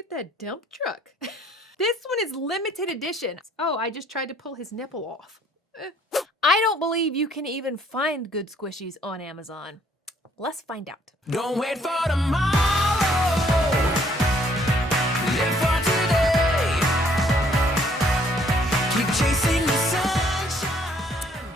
at that dump truck. This one is limited edition. Oh, I just tried to pull his nipple off. I don't believe you can even find good squishies on Amazon. Let's find out. Don't wait for tomorrow. Live for today. Keep chasing the sunshine.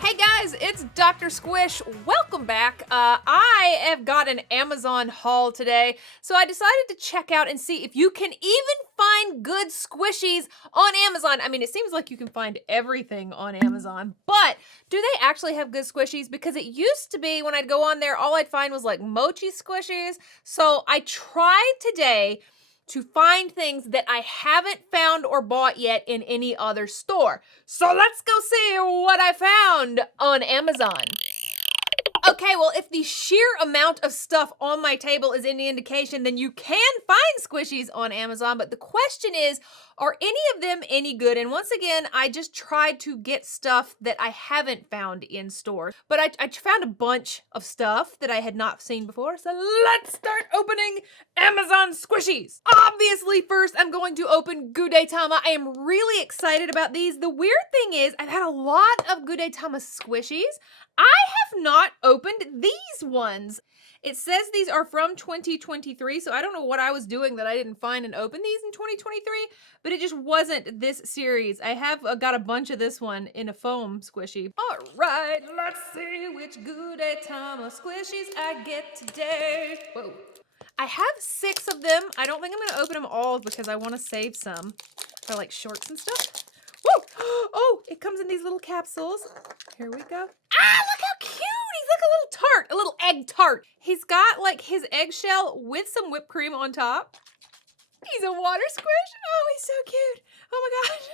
Hey guys, it's Doctor Squish. Welcome back. I have got an Amazon haul today, so I decided to check out and see if you can even find good squishies on Amazon. I mean, it seems like you can find everything on Amazon, but do they actually have good squishies? Because it used to be when I'd go on there, all I'd find was like mochi squishies. So I tried today to find things that I haven't found or bought yet in any other store. So let's go see what I found on Amazon. Okay, well, if the sheer amount of stuff on my table is any indication, then you can find squishies on Amazon, but the question is, are any of them any good? And once again, I just tried to get stuff that I haven't found in stores, but I found a bunch of stuff that I had not seen before, so let's start opening Amazon squishies. Obviously, first, I'm going to open Gudetama. I am really excited about these. The weird thing is, I've had a lot of Gudetama squishies. I have not opened these ones. It says these are from 2023, so I don't know what I was doing that I didn't find and open these in 2023, but it just wasn't this series. I have got a bunch of this one in a foam squishy. All right, let's see which Gudetama squishies I get today. Whoa. I have 6 of them. I don't think I'm going to open them all because I want to save some for like shorts and stuff. Woo! Oh, it comes in these little capsules. Here we go. Ah, look how cute! He's like a little tart, a little egg tart. He's got like his eggshell with some whipped cream on top. He's a water squish. Oh, he's so cute. Oh my gosh.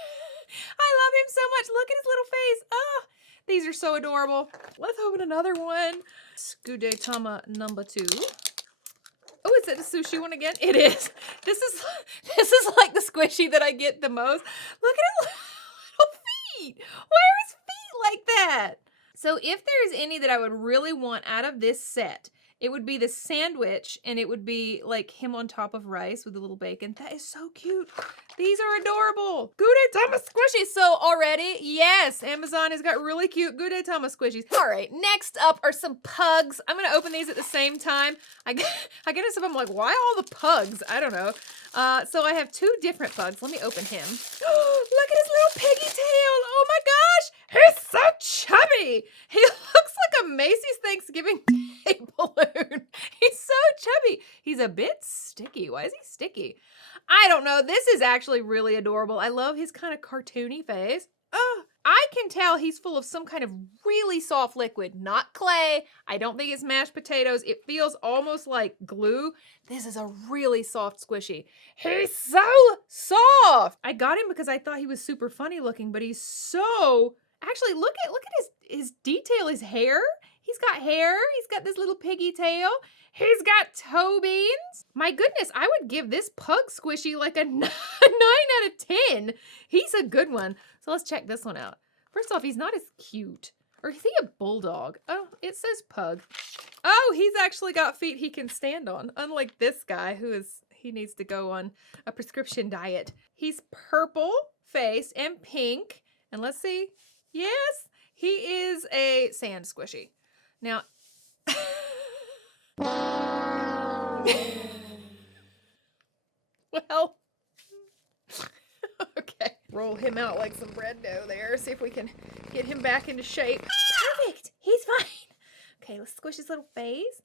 I love him so much. Look at his little face. Oh, these are so adorable. Let's open another one. Gudetama number 2. Oh, is it a sushi one again? It is. This is like the squishy that I get the most. Look at his little feet. Why are his feet like that? So if there's any that I would really want out of this set, it would be the sandwich, and it would be like him on top of rice with a little bacon. That is so cute. These are adorable. Gudetama squishies. So already, yes, Amazon has got really cute Gudetama squishies. All right, next up are some pugs. I'm gonna open these at the same time. I get this stuff, I'm like, why all the pugs? I don't know. So I have 2 different pugs. Let me open him. Look at his little piggy tail. Oh my gosh, he's so chubby. He looks like a Macy's Thanksgiving Day balloon. He's so chubby. He's a bit sticky. Why is he sticky? I don't know. This is actually really adorable. I love his kind of cartoony face. Oh, I can tell he's full of some kind of really soft liquid, not clay. I don't think it's mashed potatoes. It feels almost like glue. This is a really soft squishy. He's so soft. I got him because I thought he was super funny looking, but he's so... Actually, look at his detail, his hair. He's got hair. He's got this little piggy tail. He's got toe beans. My goodness, I would give this pug squishy like a 9 out of 10. He's a good one. So let's check this one out. First off, he's not as cute. Or is he a bulldog? Oh, it says pug. Oh, he's actually got feet he can stand on. Unlike this guy he needs to go on a prescription diet. He's purple face and pink. And let's see. Yes, he is a sand squishy. Now, well, okay. Roll him out like some bread dough there. See if we can get him back into shape. Perfect. He's fine. Okay, let's squish his little face.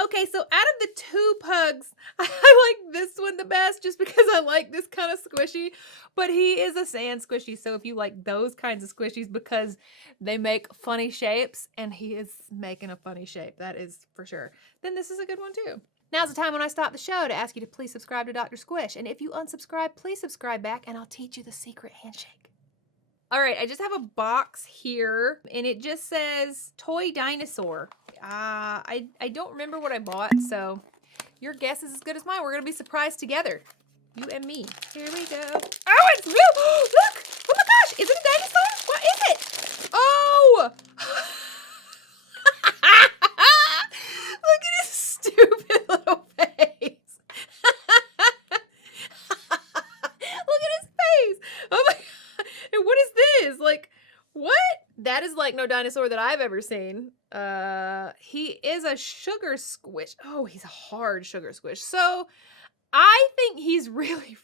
Okay, so out of the 2 pugs, I like this one the best just because I like this kind of squishy, but he is a sand squishy, so if you like those kinds of squishies because they make funny shapes, and he is making a funny shape, that is for sure, then this is a good one too. Now's the time when I stop the show to ask you to please subscribe to Dr. Squish, and if you unsubscribe, please subscribe back, and I'll teach you the secret handshake. All right, I just have a box here, and it just says Toy Dinosaur. I don't remember what I bought, so your guess is as good as mine. We're going to be surprised together. You and me. Here we go. Oh, it's real! Look! Oh my gosh! Is it a dinosaur? What is it? Oh! Look at his stupid little face. like no dinosaur that I've ever seen. He is a sugar squish. Oh, he's a hard sugar squish. So I think he's really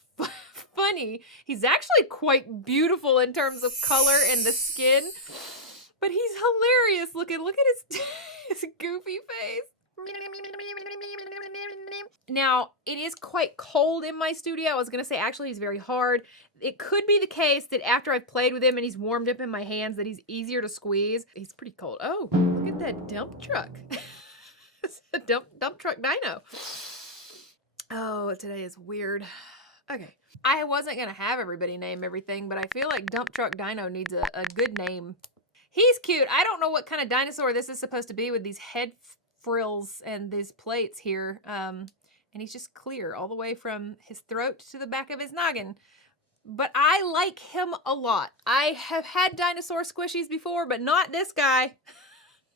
funny. He's actually quite beautiful in terms of color and the skin. But he's hilarious looking. Look at his goofy face. Now, it is quite cold in my studio. I was going to say, actually, he's very hard. It could be the case that after I've played with him and he's warmed up in my hands that he's easier to squeeze. He's pretty cold. Oh, look at that dump truck. It's a dump truck dino. Oh, today is weird. Okay. I wasn't going to have everybody name everything, but I feel like Dump Truck Dino needs a good name. He's cute. I don't know what kind of dinosaur this is supposed to be with these head frills and these plates here. And he's just clear all the way from his throat to the back of his noggin. But I like him a lot. I have had dinosaur squishies before, but not this guy.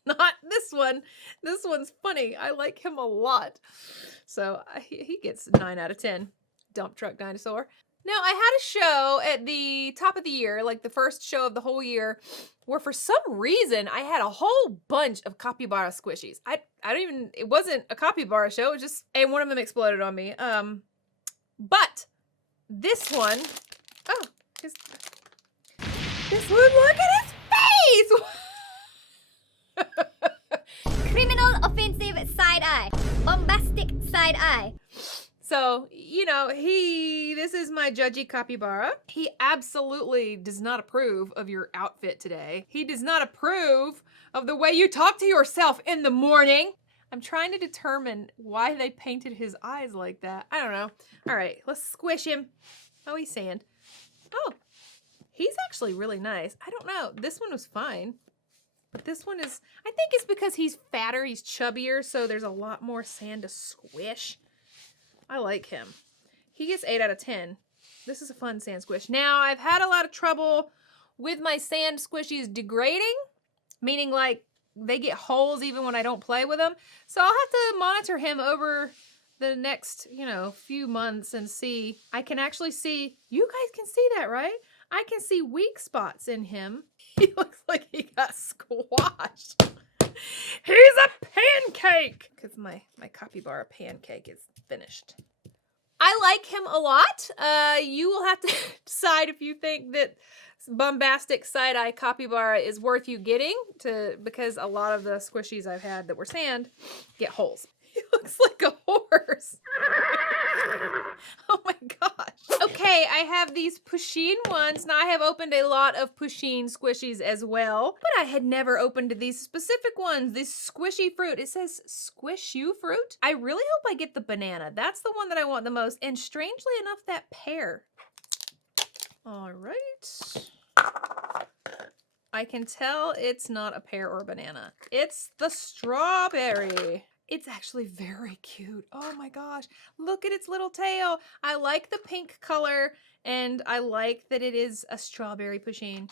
Not this one. This one's funny. I like him a lot. So he gets 9 out of 10. Dump Truck Dinosaur. Now, I had a show at the top of the year, like the first show of the whole year, where for some reason I had a whole bunch of capybara squishies. I don't even, it wasn't a capybara show, it was just, and one of them exploded on me. But this one, oh, this one, look at his face! Criminal, offensive, side eye. Bombastic, side eye. So, you know, this is my judgy capybara. He absolutely does not approve of your outfit today. He does not approve of the way you talk to yourself in the morning. I'm trying to determine why they painted his eyes like that. I don't know. All right, let's squish him. Oh, he's sand. Oh, he's actually really nice. I don't know. This one was fine. But this one is, I think it's because he's fatter, he's chubbier, so there's a lot more sand to squish. I like him. He gets 8 out of 10. This is a fun sand squish. Now, I've had a lot of trouble with my sand squishies degrading, meaning like they get holes even when I don't play with them. So I'll have to monitor him over the next, few months and see. I can actually see, you guys can see that, right? I can see weak spots in him. He looks like he got squashed. He's a pancake! Because my capybara pancake is finished. I like him a lot. You will have to decide if you think that bombastic side-eye capybara is worth you getting, because a lot of the squishies I've had that were sand get holes. He looks like a horse. Oh my gosh. Okay, I have these Pusheen ones. Now, I have opened a lot of Pusheen squishies as well, but I had never opened these specific ones. This squishy fruit. It says squish you fruit. I really hope I get the banana. That's the one that I want the most. And strangely enough, that pear. All right. I can tell it's not a pear or a banana. It's the strawberry. It's actually very cute. Oh my gosh. Look at its little tail. I like the pink color, and I like that it is a strawberry Pusheen.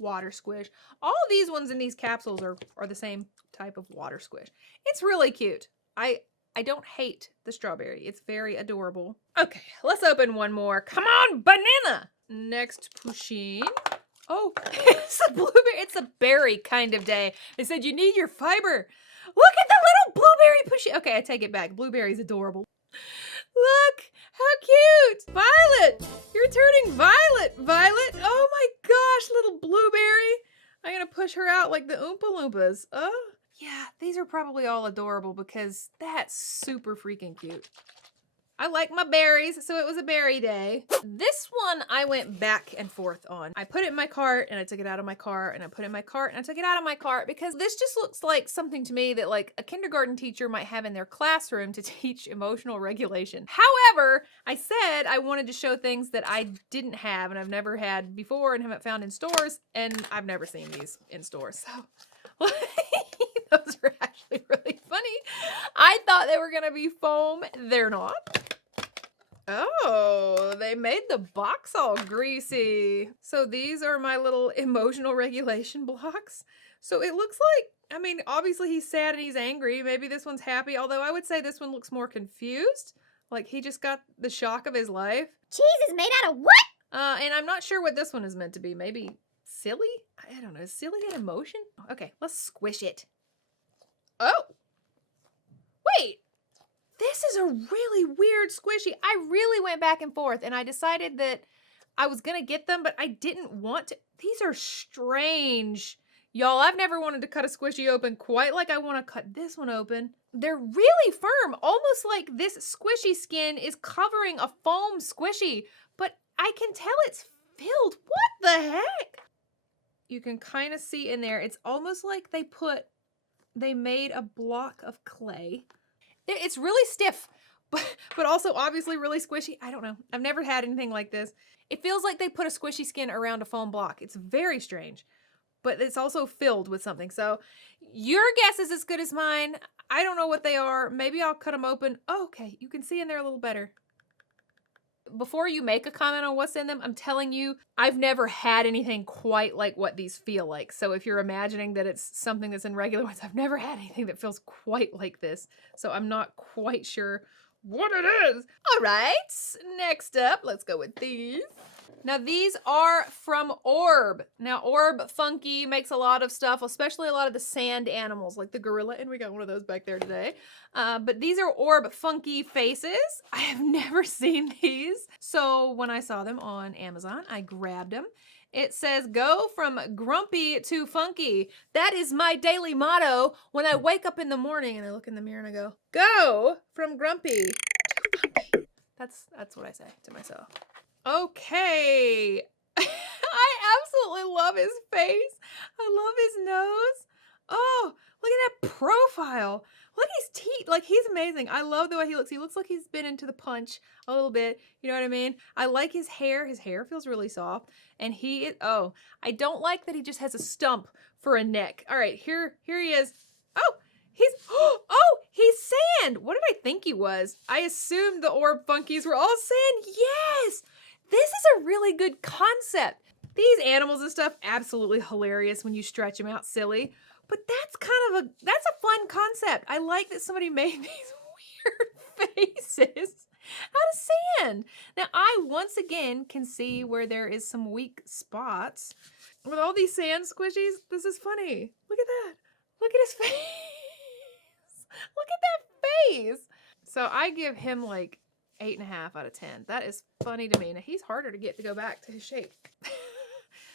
Water squish. All of these ones in these capsules are the same type of water squish. It's really cute. I don't hate the strawberry. It's very adorable. Okay, let's open one more. Come on, banana! Next Pusheen. Oh, it's a blueberry. It's a berry kind of day. They said you need your fiber. Look at the little blueberry Pusheen. Okay, I take it back. Blueberry's adorable. Look, how cute. Violet, you're turning violet. Violet, oh my gosh, little blueberry. I'm going to push her out like the Oompa Loompas. Oh, yeah, these are probably all adorable because that's super freaking cute. I like my berries, so it was a berry day. This one I went back and forth on. I put it in my cart and I took it out of my cart, and I put it in my cart and I took it out of my cart, because this just looks like something to me that like a kindergarten teacher might have in their classroom to teach emotional regulation. However, I said I wanted to show things that I didn't have and I've never had before and haven't found in stores, and I've never seen these in stores. So those are actually really funny. I thought they were gonna be foam. They're not. Oh, they made the box all greasy. So these are my little emotional regulation blocks. So it looks like, I mean, obviously he's sad and he's angry. Maybe this one's happy, although I would say this one looks more confused. Like he just got the shock of his life. Cheese is made out of what? And I'm not sure what this one is meant to be. Maybe silly? I don't know. Is silly an emotion? Okay, let's squish it. Oh! Wait! This is a really weird squishy. I really went back and forth and I decided that I was gonna get them, but I didn't want to. These are strange. Y'all, I've never wanted to cut a squishy open quite like I want to cut this one open. They're really firm, almost like this squishy skin is covering a foam squishy, but I can tell it's filled. What the heck? You can kind of see in there, it's almost like they made a block of clay. It's really stiff, but also obviously really squishy. I don't know. I've never had anything like this. It feels like they put a squishy skin around a foam block. It's very strange, but it's also filled with something. So your guess is as good as mine. I don't know what they are. Maybe I'll cut them open. Oh, okay, you can see in there a little better. Before you make a comment on what's in them, I'm telling you, I've never had anything quite like what these feel like. So if you're imagining that it's something that's in regular ones, I've never had anything that feels quite like this. So I'm not quite sure what it is. All right, next up, let's go with these. Now these are from Orb. Now Orb Funky makes a lot of stuff, especially a lot of the sand animals like the gorilla, and we got one of those back there today. But these are Orb Funky faces. I have never seen these. So when I saw them on Amazon, I grabbed them. It says, go from grumpy to funky. That is my daily motto when I wake up in the morning and I look in the mirror and I go from grumpy to funky. That's what I say to myself. Okay. I absolutely love his face. I love his nose. Oh, look at that profile. Look at his teeth. Like, he's amazing. I love the way he looks. He looks like he's been into the punch a little bit. You know what I mean? I like his hair. His hair feels really soft. And he is, oh, I don't like that he just has a stump for a neck. All right, here he is. Oh, he's sand. What did I think he was? I assumed the Orb Funkies were all sand. Yes. This is a really good concept. These animals and stuff, absolutely hilarious when you stretch them out silly. But that's a fun concept. I like that somebody made these weird faces out of sand. Now I once again can see where there is some weak spots. With all these sand squishies, this is funny. Look at that. Look at his face. Look at that face. So I give him like 8.5 out of 10. That is funny to me. Now he's harder to get to go back to his shape.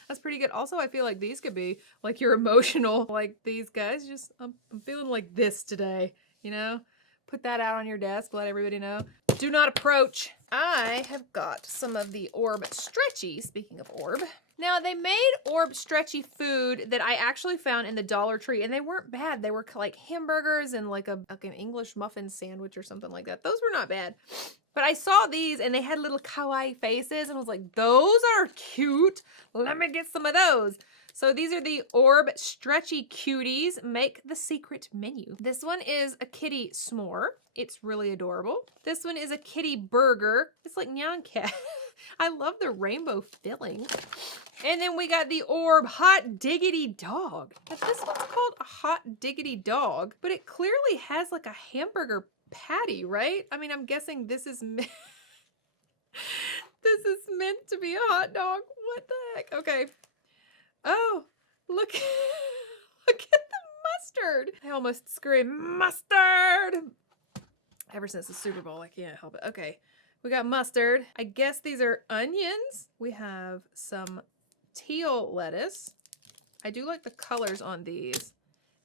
That's pretty good. Also, I feel like these could be like your emotional, like these guys. Just, I'm feeling like this today, you know? Put that out on your desk. Let everybody know. Do not approach. I have got some of the Orb Stretchy, speaking of Orb. Now, they made Orb Stretchy food that I actually found in the Dollar Tree, and they weren't bad. They were like hamburgers and like an English muffin sandwich or something like that. Those were not bad. But I saw these and they had little kawaii faces and I was like, those are cute. Let me get some of those. So these are the Orb Stretchy Cuties. Make the secret menu. This one is a kitty s'more. It's really adorable. This one is a kitty burger. It's like Nyan Cat. I love the rainbow filling. And then we got the Orb Hot Diggity Dog. Now, this one's called a Hot Diggity Dog, but it clearly has like a hamburger patty, right? I mean, I'm guessing this is meant to be a hot dog. What the heck? Okay. Oh, look at the mustard. I almost screamed mustard. Ever since the Super Bowl, I can't help it. Okay, we got mustard. I guess these are onions. We have some teal lettuce. I do like the colors on these.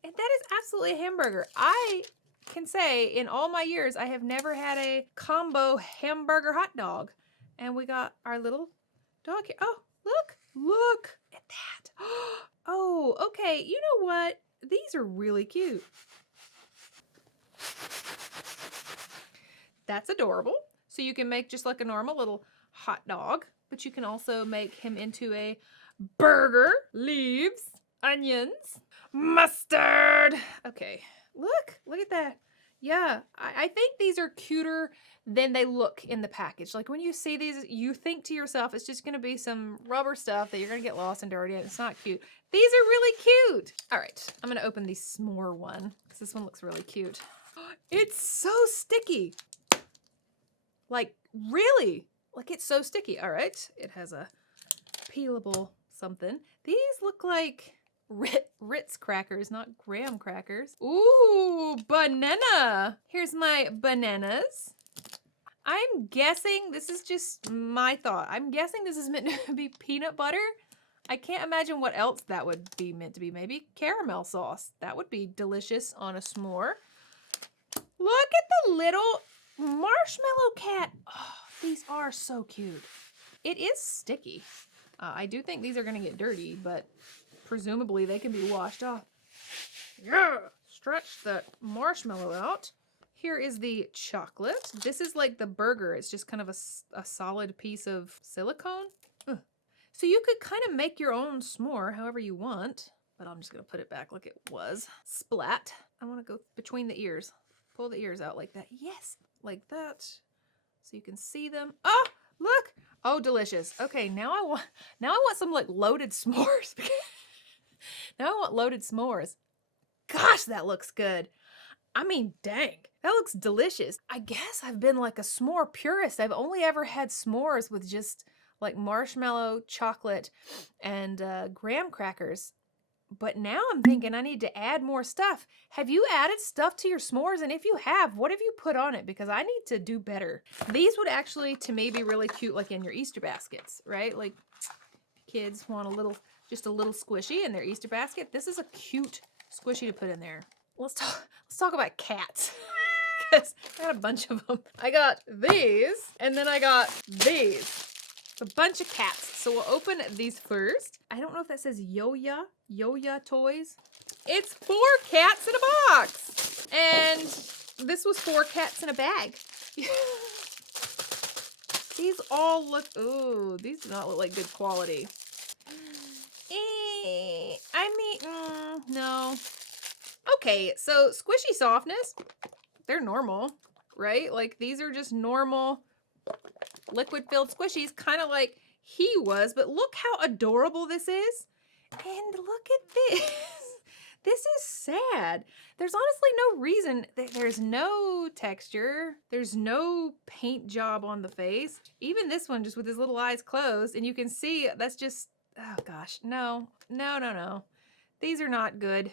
And that is absolutely a hamburger. I can say in all my years, I have never had a combo hamburger hot dog. And we got our little dog here. Oh, look at that. Oh, okay. You know what? These are really cute. That's adorable. So you can make just like a normal little hot dog, but you can also make him into a burger. Leaves, onions, mustard. Okay. Look at that. Yeah, I think these are cuter than they look in the package. Like when you see these, you think to yourself, it's just going to be some rubber stuff that you're going to get lost and dirty, and it's not cute. These are really cute. All right, I'm going to open the s'more one because this one looks really cute. It's so sticky. Like, really? Like, it's so sticky. All right, it has a peelable something. These look like Ritz crackers, not graham crackers. Ooh, banana. Here's my bananas. I'm guessing, this is just my thought, I'm guessing this is meant to be peanut butter. I can't imagine what else that would be meant to be. Maybe caramel sauce. That would be delicious on a s'more. Look at the little marshmallow cat. Oh, these are so cute. It is sticky. I do think these are going to get dirty, but presumably they can be washed off. Yeah, stretch that marshmallow out. Here is the chocolate. This is like the burger. It's just kind of a solid piece of silicone. Ugh. So you could kind of make your own s'more however you want, but I'm just going to put it back like it was. Splat. I want to go between the ears. Pull the ears out like that. Yes, like that. So you can see them. Oh, look. Oh, delicious. Okay, now I want some like loaded s'mores. Now I want loaded s'mores. Gosh, that looks good. I mean, dang, that looks delicious. I guess I've been like a s'more purist. I've only ever had s'mores with just like marshmallow, chocolate, and graham crackers. But now I'm thinking I need to add more stuff. Have you added stuff to your s'mores? And if you have, what have you put on it? Because I need to do better. These would actually, to me, be really cute like in your Easter baskets, right? Like kids want just a little squishy in their Easter basket. This is a cute squishy to put in there. Let's talk about cats. Because I got a bunch of them. I got these, and then I got these. A bunch of cats. So we'll open these first. I don't know if that says Yoya toys. It's 4 cats in a box. And this was 4 cats in a bag. These all look, ooh, these do not look like good quality. No. Okay, so squishy softness, they're normal, right? Like these are just normal liquid-filled squishies, kind of like he was, but look how adorable this is. And look at this. This is sad. There's honestly no reason. There's no texture. There's no paint job on the face. Even this one just with his little eyes closed, and you can see that's just, oh gosh, no. These are not good.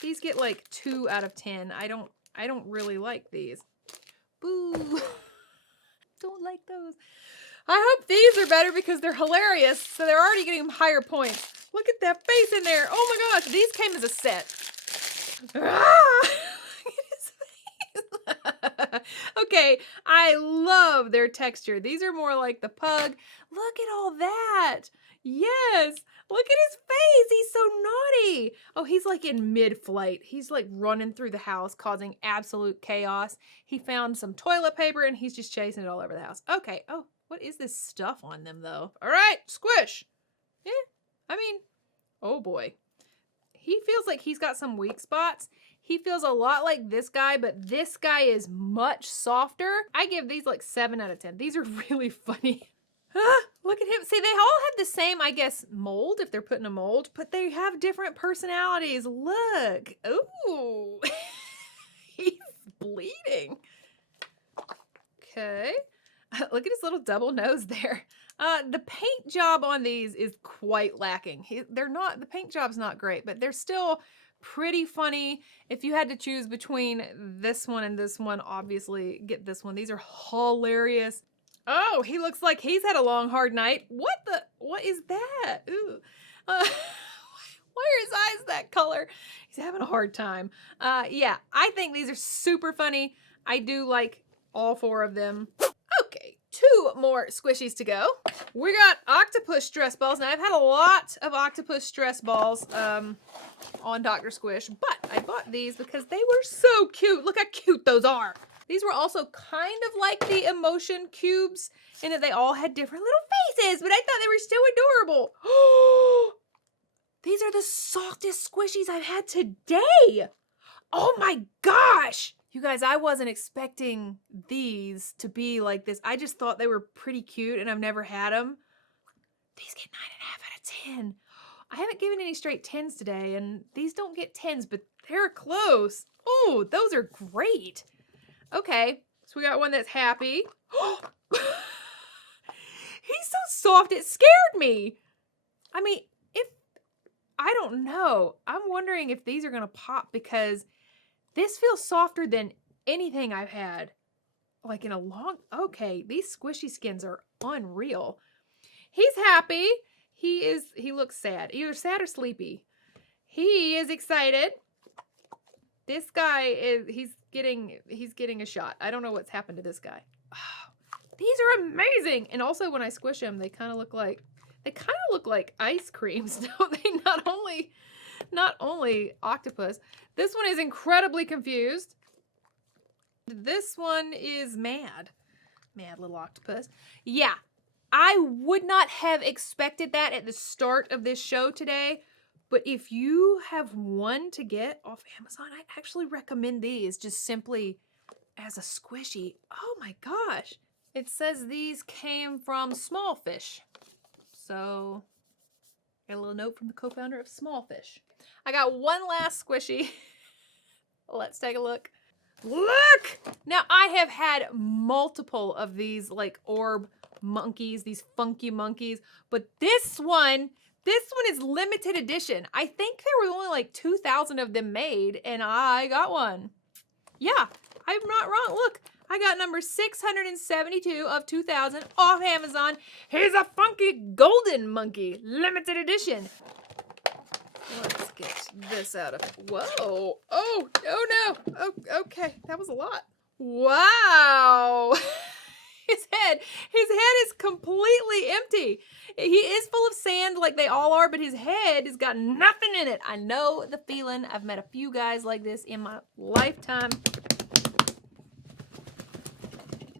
These get like 2 out of 10. I don't really like these. Boo. Don't like those. I hope these are better because they're hilarious. So they're already getting higher points. Look at that face in there. Oh my gosh, these came as a set. Ah! Look at his face. Okay, I love their texture. These are more like the pug. Look at all that. Yes. Look at his face. He's so naughty. Oh, he's like in mid-flight. He's like running through the house, causing absolute chaos. He found some toilet paper and he's just chasing it all over the house. Okay. Oh, what is this stuff on them though? All right, squish. Yeah, I mean, oh boy. He feels like he's got some weak spots. He feels a lot like this guy, but this guy is much softer. I give these like 7 out of 10. These are really funny. Look at him. See, they all have the same, I guess, mold if they're put in a mold, but they have different personalities. Look. Ooh. He's bleeding. Okay. Look at his little double nose there. The paint job on these is quite lacking. The paint job's not great, but they're still pretty funny. If you had to choose between this one and this one, obviously get this one. These are hilarious. Oh, he looks like he's had a long, hard night. What is that? Ooh. Why are his eyes that color? He's having a hard time. Yeah, I think these are super funny. I do like all 4 of them. Okay, 2 more squishies to go. We got octopus stress balls. Now, I've had a lot of octopus stress balls on Doctor Squish, but I bought these because they were so cute. Look how cute those are. These were also kind of like the emotion cubes in that they all had different little faces, but I thought they were still adorable. These are the softest squishies I've had today. Oh my gosh. You guys, I wasn't expecting these to be like this. I just thought they were pretty cute and I've never had them. These get 9.5 out of 10. I haven't given any straight 10s today, and these don't get 10s, but they're close. Oh, those are great. Okay, so we got one that's happy. He's so soft, it scared me. I mean, I don't know. I'm wondering if these are going to pop because this feels softer than anything I've had. Like in a long... Okay, these squishy skins are unreal. He's happy. He looks sad. Either sad or sleepy. He is excited. This guy is... He's getting a shot. I don't know what's happened to this guy. Oh, these are amazing. And also when I squish them, they kind of look like... They kind of look like ice creams, don't they? Not only octopus. This one is incredibly confused. This one is mad. Mad little octopus. Yeah, I would not have expected that at the start of this show today. But if you have one to get off Amazon, I actually recommend these just simply as a squishy. Oh my gosh. It says these came from Small Fish. So, got a little note from the co-founder of Small Fish. I got one last squishy. Let's take a look. Look! Now, I have had multiple of these like orb monkeys, these funky monkeys, but this one is limited edition. I think there were only like 2,000 of them made, and I got one. Yeah, I'm not wrong. Look, I got number 672 of 2,000 off Amazon. Here's a funky golden monkey, limited edition. Let's get this out of it. Whoa. Oh no. Oh, okay, that was a lot. Wow. His head is completely empty. He is full of sand like they all are, but his head has got nothing in it. I know the feeling. I've met a few guys like this in my lifetime.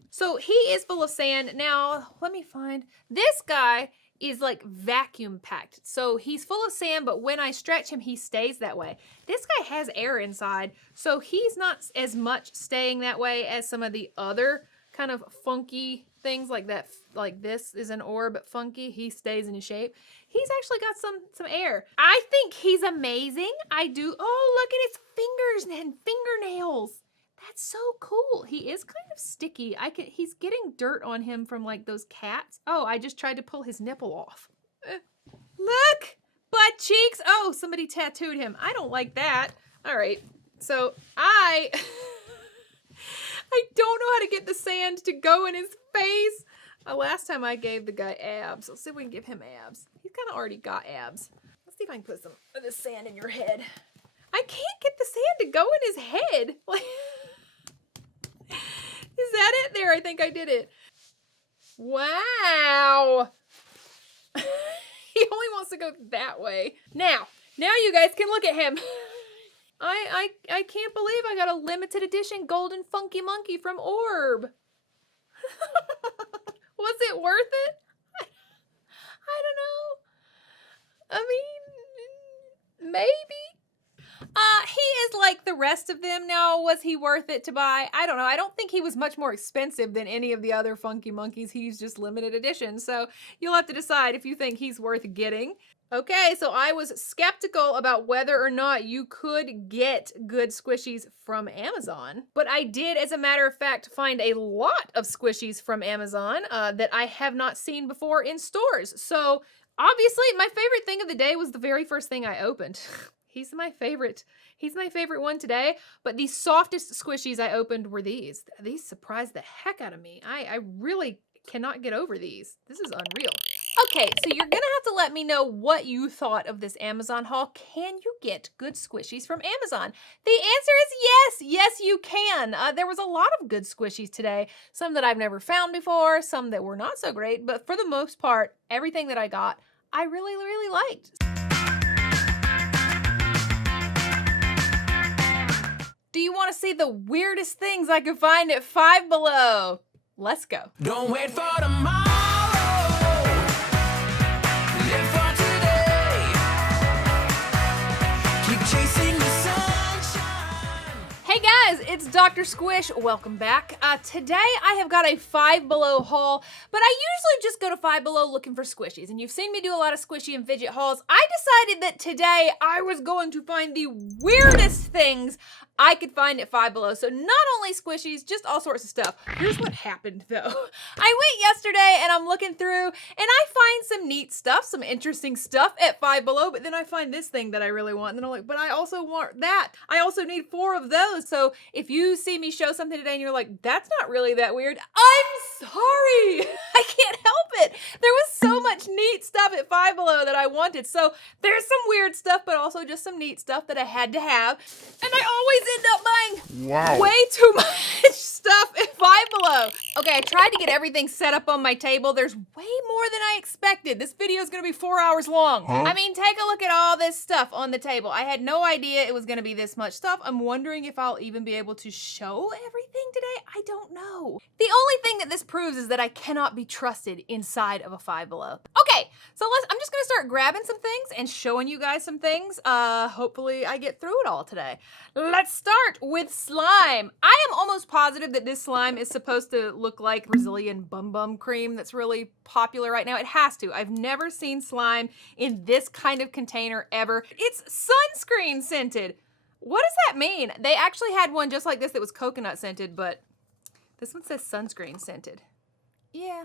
So he is full of sand. Now, let me find. This guy is like vacuum packed. So he's full of sand, but when I stretch him, he stays that way. This guy has air inside, so he's not as much staying that way as some of the other kind of funky things like that. Like this is an orb, but funky. He stays in his shape. He's actually got some air. I think he's amazing. I do. Oh, look at his fingers and fingernails. That's so cool. He is kind of sticky. He's getting dirt on him from like those cats. Oh, I just tried to pull his nipple off. Look! Butt cheeks. Oh, somebody tattooed him. I don't like that. All right. So I don't know how to get the sand to go in his face. Last time I gave the guy abs. Let's see if we can give him abs. He's kind of already got abs. Let's see if I can put some of this sand in your head. I can't get the sand to go in his head. Like, is that it? There, I think I did it. Wow. He only wants to go that way. Now you guys can look at him. I can't believe I got a limited edition golden funky monkey from Orb. Was it worth it? I don't know. I mean, maybe. He is like the rest of them. Now, was he worth it to buy? I don't know. I don't think he was much more expensive than any of the other funky monkeys. He's just limited edition. So you'll have to decide if you think he's worth getting. Okay, so I was skeptical about whether or not you could get good squishies from Amazon, but I did, as a matter of fact, find a lot of squishies from Amazon that I have not seen before in stores. So obviously, my favorite thing of the day was the very first thing I opened. He's my favorite. He's my favorite one today, but the softest squishies I opened were these. These surprised the heck out of me. I really cannot get over these. This is unreal. Okay, so you're gonna have to let me know what you thought of this Amazon haul. Can you get good squishies from Amazon? The answer is yes. Yes, you can. There was a lot of good squishies today. Some that I've never found before, some that were not so great, but for the most part, everything that I got, I really, really liked. Do you want to see the weirdest things I could find at Five Below? Let's go. Don't wait for tomorrow. Live for today. Keep chasing the sunshine. Hey guys, it's Dr. Squish, welcome back. Today I have got a Five Below haul, but I usually just go to Five Below looking for squishies, and you've seen me do a lot of squishy and fidget hauls. I decided that today I was going to find the weirdest things I could find at Five Below. So not only squishies, just all sorts of stuff. Here's what happened though. I went yesterday and I'm looking through and I find some neat stuff, some interesting stuff at Five Below, but then I find this thing that I really want. And then I'm like, but I also want that. I also need 4 of those. So if you see me show something today and you're like, that's not really that weird, I'm sorry. I can't help it. There was so much neat stuff at Five Below that I wanted. So there's some weird stuff, but also just some neat stuff that I had to have. And I always end up buying way too much stuff at Five Below. Okay, I tried to get everything set up on my table. There's way more than I expected. This video is gonna be 4 hours long. I mean, take a look at all this stuff on the table. I had no idea it was gonna be this much stuff. I'm wondering if I'll even be able to show everything today. I don't know. The only thing that this proves is that I cannot be trusted inside of a Five Below. Okay, so I'm just gonna start grabbing some things and showing you guys some things. Hopefully I get through it all today. Let's start with slime. I am almost positive that this slime is supposed to look like Brazilian Bum Bum cream that's really popular right now. It has to. I've never seen slime in this kind of container ever. It's sunscreen scented. What does that mean? They actually had one just like this that was coconut scented, but this one says sunscreen scented. Yeah.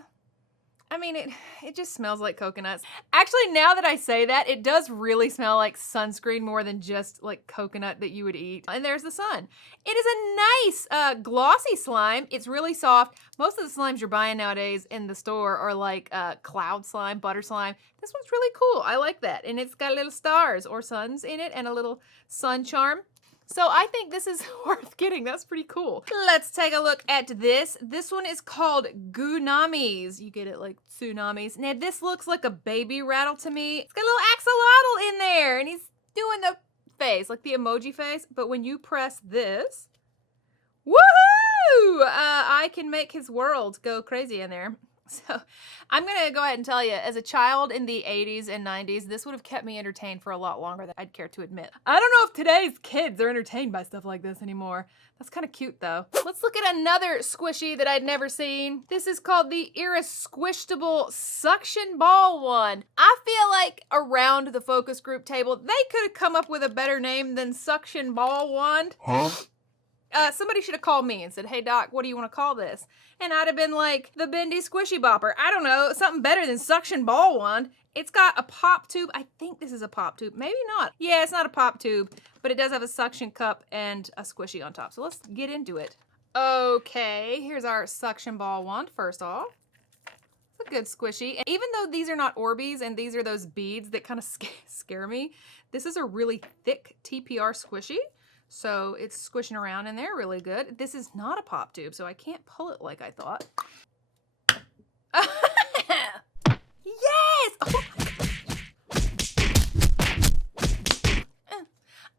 I mean, it just smells like coconuts. Actually, now that I say that, it does really smell like sunscreen more than just like coconut that you would eat. And there's the sun. It is a nice glossy slime. It's really soft. Most of the slimes you're buying nowadays in the store are like cloud slime, butter slime. This one's really cool. I like that. And it's got little stars or suns in it and a little sun charm. So I think this is worth getting. That's pretty cool. Let's take a look at this. This one is called Gunamis. You get it like tsunamis. Now this looks like a baby rattle to me. It's got a little axolotl in there and he's doing the face, like the emoji face. But when you press this, woohoo! I can make his world go crazy in there. So I'm gonna go ahead and tell you, as a child in the 80s and 90s, this would have kept me entertained for a lot longer than I'd care to admit. I don't know if today's kids are entertained by stuff like this anymore. That's kind of cute though. Let's look at another squishy that I'd never seen. This is called the Irresquishable Suction Ball one. I feel like around the focus group table, they could have come up with a better name than Suction Ball Wand. Somebody should have called me and said, hey doc, what do you want to call this? And I'd have been like, the Bendy Squishy Bopper. I don't know, something better than Suction Ball Wand. It's got a pop tube. I think this is a pop tube. Maybe not. Yeah, it's not a pop tube, but it does have a suction cup and a squishy on top. So let's get into it. Okay, here's our Suction Ball Wand first off. It's a good squishy. And even though these are not Orbeez and these are those beads that kind of scare me, this is a really thick TPR squishy. So it's squishing around in there really good. This is not a pop tube, so I can't pull it like I thought. Yes! Oh my gosh.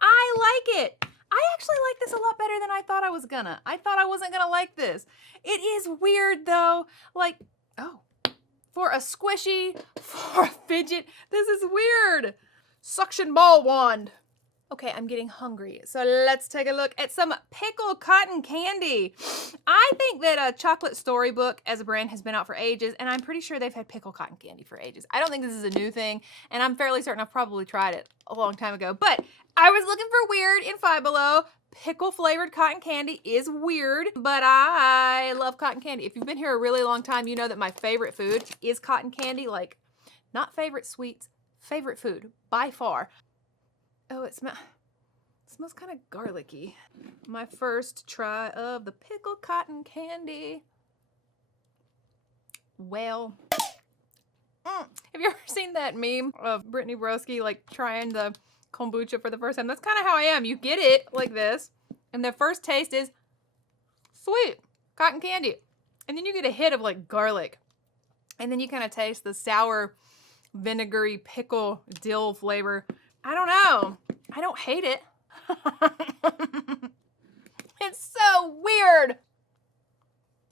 I like it. I actually like this a lot better than I thought I was gonna. I thought I wasn't gonna like this. It is weird though. Like, oh, for a squishy, for a fidget, this is weird. Suction Ball Wand. Okay, I'm getting hungry, so let's take a look at some pickle cotton candy. I think that Chocolate Storybook as a brand has been out for ages, and I'm pretty sure they've had pickle cotton candy for ages. I don't think this is a new thing, and I'm fairly certain I've probably tried it a long time ago, but I was looking for weird in Five Below. Pickle flavored cotton candy is weird, but I love cotton candy. If you've been here a really long time, you know that my favorite food is cotton candy, like not favorite sweets, favorite food by far. Oh, it smells kind of garlicky. My first try of the pickle cotton candy. Well, have you ever seen that meme of Brittany Broski like trying the kombucha for the first time? That's kind of how I am. You get it like this, and the first taste is sweet cotton candy, and then you get a hit of like garlic, and then you kind of taste the sour, vinegary pickle dill flavor. I don't know. I don't hate it. It's so weird.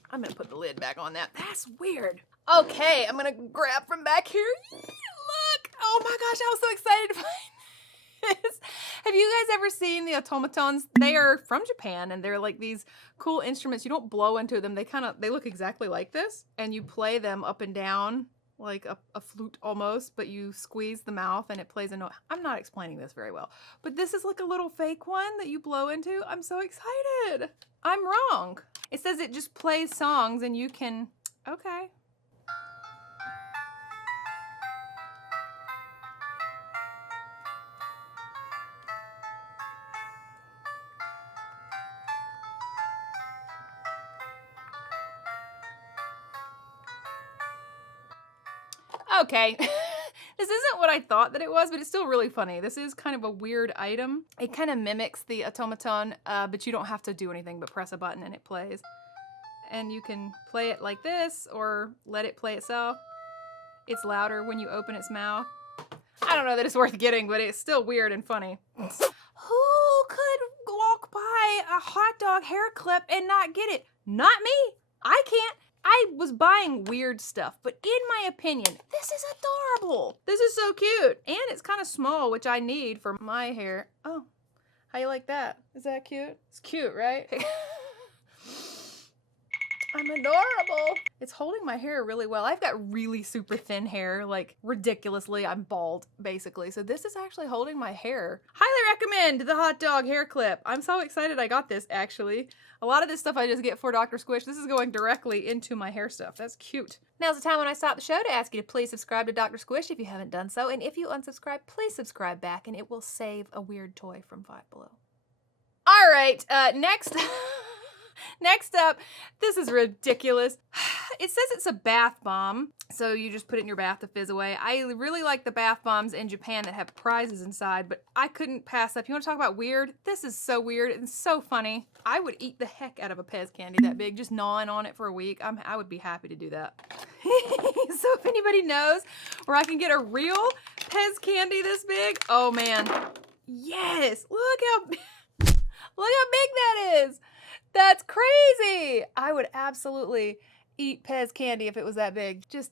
I'm gonna put the lid back on that. That's weird. Okay, I'm gonna grab from back here. Look! Oh my gosh, I was so excited to find this. Have you guys ever seen the automatons? They are from Japan and they're like these cool instruments. You don't blow into them. They look exactly like this and you play them up and down like a flute almost, but you squeeze the mouth and it plays a note. I'm not explaining this very well, but this is like a little fake one that you blow into. I'm so excited. I'm wrong. It says it just plays songs and you can, okay. Okay. This isn't what I thought that it was, but it's still really funny. This is kind of a weird item. It kind of mimics the automaton, but you don't have to do anything but press a button and it plays. And you can play it like this or let it play itself. It's louder when you open its mouth. I don't know that it's worth getting, but it's still weird and funny. Who could walk by a hot dog hair clip and not get it? Not me. I can't. I was buying weird stuff, but in my opinion, this is adorable. This is so cute. And it's kind of small, which I need for my hair. Oh, how you like that? Is that cute? It's cute, right? I'm adorable. It's holding my hair really well. I've got really super thin hair, like ridiculously. I'm bald, basically. So this is actually holding my hair. Highly recommend the hot dog hair clip. I'm so excited I got this, actually. A lot of this stuff I just get for Dr. Squish. This is going directly into my hair stuff. That's cute. Now's the time when I stop the show to ask you to please subscribe to Dr. Squish if you haven't done so. And if you unsubscribe, please subscribe back and it will save a weird toy from Five Below. All right, next... Next up, this is ridiculous. It says it's a bath bomb, so you just put it in your bath to fizz away. I really like the bath bombs in Japan that have prizes inside, but I couldn't pass up. You want to talk about weird? This is so weird and so funny. I would eat the heck out of a Pez candy that big, just gnawing on it for a week. I would be happy to do that. So if anybody knows where I can get a real Pez candy this big, oh man, yes, look how big that is. That's crazy. I would absolutely eat Pez candy if it was that big. Just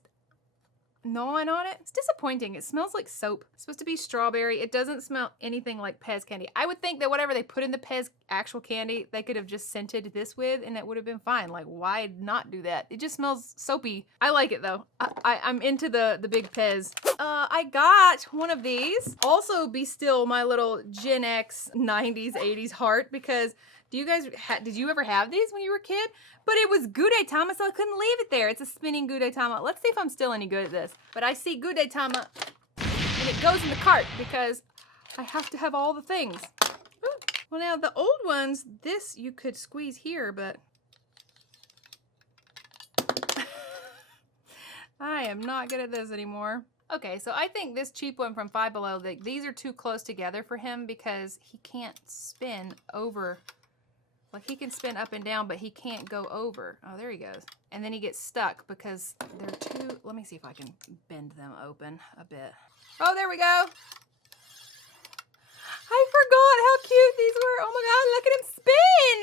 gnawing on it. It's disappointing. It smells like soap. It's supposed to be strawberry. It doesn't smell anything like Pez candy. I would think that whatever they put in the Pez actual candy, they could have just scented this with and it would have been fine. Like, why not do that? It just smells soapy. I like it though. I'm into the big Pez. I got one of these. Also be still my little Gen X 90s, 80s heart because did you ever have these when you were a kid? But it was Gudetama, so I couldn't leave it there. It's a spinning Gudetama. Let's see if I'm still any good at this. But I see Gudetama, and it goes in the cart because I have to have all the things. Ooh. Well, now the old ones, this you could squeeze here, but I am not good at this anymore. Okay, so I think this cheap one from Five Below, these are too close together for him because he can't spin over. Like he can spin up and down, but he can't go over. Oh, there he goes. And then he gets stuck because they're too, let me see if I can bend them open a bit. Oh, there we go. I forgot how cute these were. Oh my God, look at him spin.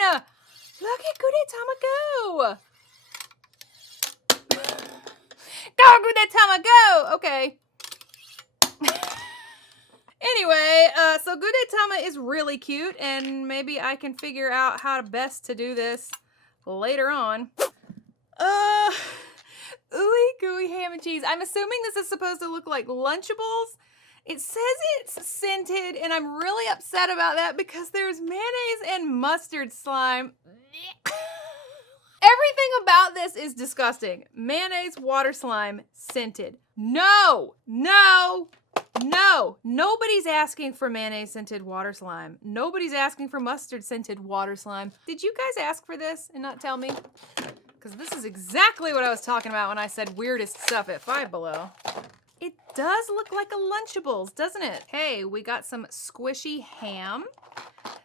Look at Gudetama go. Go, Gudetama, go. Okay. Anyway, so Gudetama is really cute, and maybe I can figure out how best to do this later on. Ooey gooey ham and cheese. I'm assuming this is supposed to look like Lunchables. It says it's scented, and I'm really upset about that because there's mayonnaise and mustard slime. Everything about this is disgusting. Mayonnaise, water slime, scented. No, no. No, nobody's asking for mayonnaise scented water slime. Nobody's asking for mustard scented water slime. Did you guys ask for this and not tell me? Because this is exactly what I was talking about when I said weirdest stuff at Five Below. It does look like a Lunchables, doesn't it? Hey, we got some squishy ham.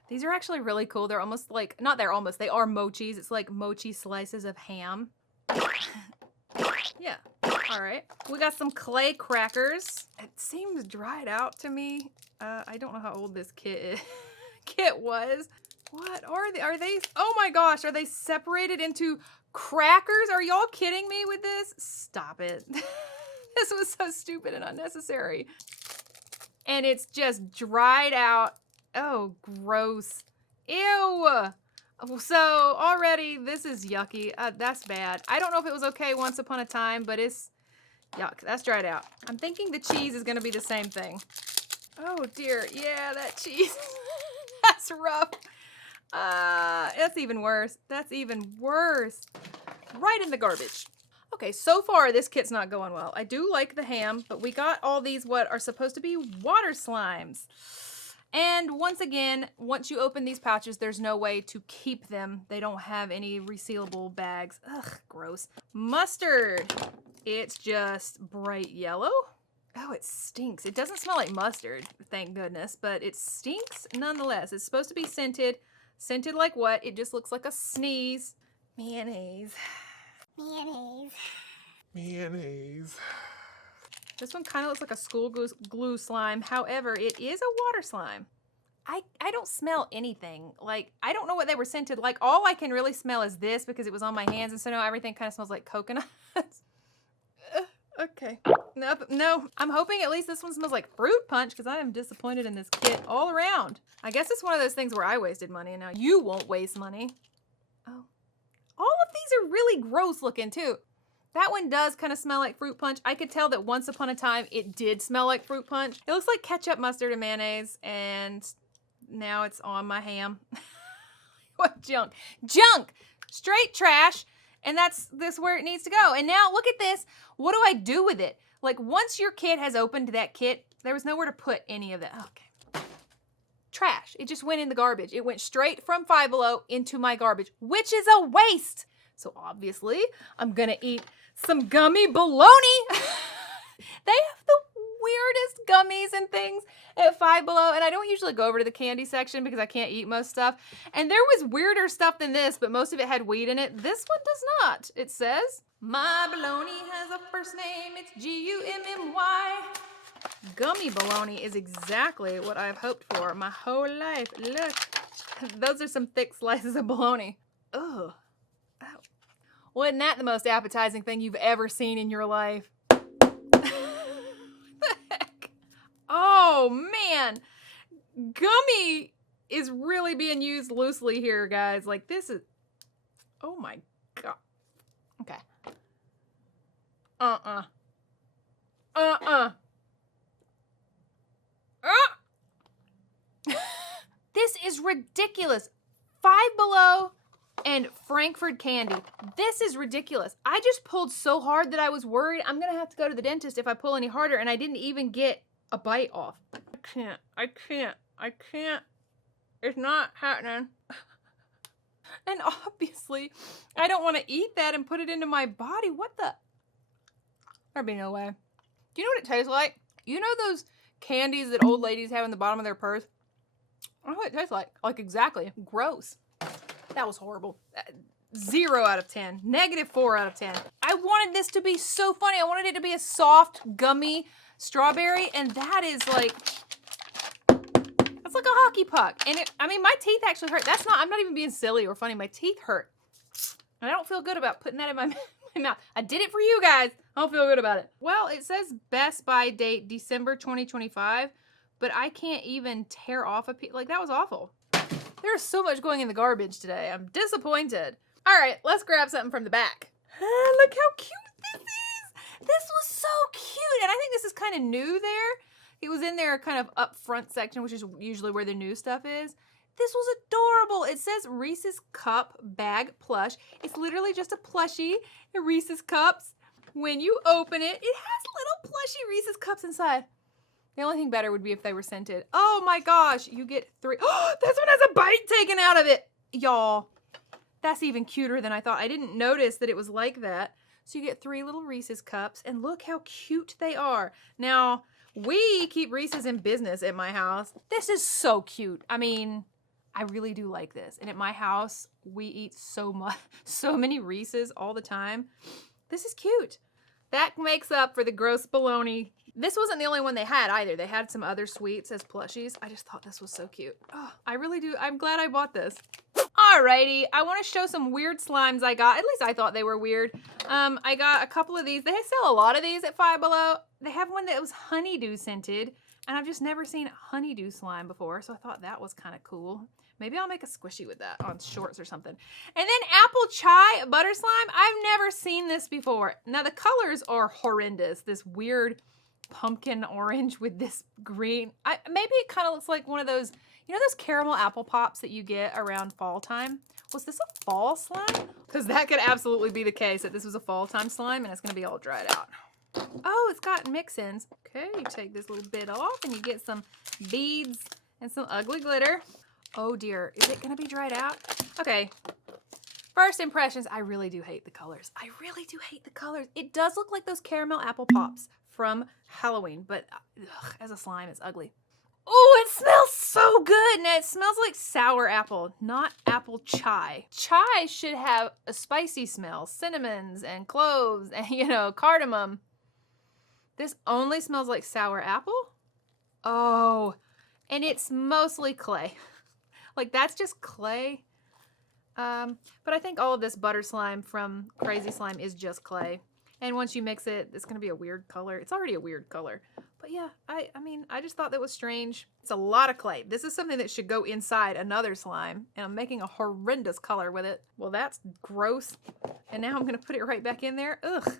These are actually really cool. They're almost like, they are mochis. It's like mochi slices of ham. Yeah, all right. We got some clay crackers. It seems dried out to me. I don't know how old this kit was. What are they? Are they, oh my gosh, are they separated into crackers? Are y'all kidding me with this? Stop it. This was so stupid and unnecessary. And it's just dried out Oh, gross. Ew. So already this is yucky. That's bad. I don't know if it was okay once upon a time, but it's yuck. That's dried out. I'm thinking the cheese is going to be the same thing. Oh dear. Yeah, that cheese. That's rough. That's even worse. That's even worse. Right in the garbage. Okay, so far this kit's not going well. I do like the ham, but we got all these what are supposed to be water slimes. And once again, once you open these pouches, there's no way to keep them. They don't have any resealable bags. Ugh, gross. Mustard. It's just bright yellow. Oh, it stinks. It doesn't smell like mustard, thank goodness, but it stinks nonetheless. It's supposed to be scented. Scented like what? It just looks like a sneeze. Mayonnaise. Mayonnaise. Mayonnaise. This one kind of looks like a school glue slime. However, it is a water slime. I don't smell anything. Like, I don't know what they were scented like. All I can really smell is this because it was on my hands, and so now everything kind of smells like coconut. Okay. No, I'm hoping at least this one smells like fruit punch because I am disappointed in this kit all around. I guess it's one of those things where I wasted money and now you won't waste money. Oh. All of these are really gross looking too. That one does kind of smell like fruit punch. I could tell that once upon a time it did smell like fruit punch. It looks like ketchup, mustard, and mayonnaise, and now it's on my ham. What junk? Junk! Straight trash, and that's this where it needs to go. And now look at this. What do I do with it? Like once your kid has opened that kit, there was nowhere to put any of that. Okay. Trash. It just went in the garbage. It went straight from Five Below into my garbage, which is a waste. So obviously, I'm gonna eat some gummy bologna. They have the weirdest gummies and things at Five Below, and I don't usually go over to the candy section because I can't eat most stuff. And there was weirder stuff than this, but most of it had weed in it. This one does not. It says, my bologna has a first name, it's Gummy. Gummy bologna is exactly what I've hoped for my whole life. Look, those are some thick slices of bologna. Ugh. Ow. Wasn't that the most appetizing thing you've ever seen in your life? What the heck? Oh, man. Gummy is really being used loosely here, guys. Like, this is... Oh, my God. Okay. This is ridiculous. Five Below and Frankfurt candy. This is ridiculous. I just pulled so hard that I was worried I'm gonna have to go to the dentist if I pull any harder, and I didn't even get a bite off. I can't. It's not happening. And obviously, I don't want to eat that and put it into my body. What the? There'd be no way. Do you know what it tastes like? You know those candies that old ladies have in the bottom of their purse? I don't know what it tastes like. Like, exactly. Gross. That was horrible. 0 out of 10. -4 out of 10. I wanted this to be so funny. I wanted it to be a soft, gummy strawberry, and that is like... That's like a hockey puck. And I mean, my teeth actually hurt. I'm not even being silly or funny. My teeth hurt. And I don't feel good about putting that in my mouth. I did it for you guys. I don't feel good about it. Well, it says best by date December 2025, but I can't even tear off a piece. Like, that was awful. There's so much going in the garbage today. I'm disappointed. All right, let's grab something from the back. Look how cute this is. This was so cute. And I think this is kind of new there. It was in their kind of up front section, which is usually where the new stuff is. This was adorable. It says Reese's Cup Bag Plush. It's literally just a plushie in Reese's Cups. When you open it, it has little plushy Reese's Cups inside. The only thing better would be if they were scented. Oh my gosh, you get 3. Oh, this one has a bite taken out of it. Y'all, that's even cuter than I thought. I didn't notice that it was like that. So you get 3 little Reese's Cups, and look how cute they are. Now, we keep Reese's in business at my house. This is so cute. I mean, I really do like this. And at my house, we eat so many Reese's all the time. This is cute. That makes up for the gross bologna. This wasn't the only one they had either. They had some other sweets as plushies. I just thought this was so cute. Oh, I really do. I'm glad I bought this. Alrighty, I want to show some weird slimes I got. At least I thought they were weird. I got a couple of these. They sell a lot of these at Five Below. They have one that was honeydew scented. And I've just never seen honeydew slime before, so I thought that was kind of cool. Maybe I'll make a squishy with that on shorts or something. And then apple chai butter slime. I've never seen this before. Now the colors are horrendous. This weird pumpkin orange with this green. Maybe it kind of looks like one of those, you know those caramel apple pops that you get around fall time? Was this a fall slime? Because that could absolutely be the case, that this was a fall time slime and it's gonna be all dried out. Oh, it's got mix-ins. Okay, you take this little bit off and you get some beads and some ugly glitter. Oh dear, is it gonna be dried out? Okay, first impressions, I really do hate the colors. I really do hate the colors. It does look like those caramel apple pops from Halloween, but ugh, as a slime, it's ugly. Oh, it smells so good. And it smells like sour apple, not apple chai. Chai should have a spicy smell, cinnamons and cloves and, you know, cardamom. This only smells like sour apple. Oh, and it's mostly clay. Like that's just clay. But I think all of this butter slime from Crazy Slime is just clay. And once you mix it, it's gonna be a weird color. It's already a weird color. But yeah, I mean, I just thought that was strange. It's a lot of clay. This is something that should go inside another slime. And I'm making a horrendous color with it. Well, that's gross. And now I'm gonna put it right back in there. Ugh.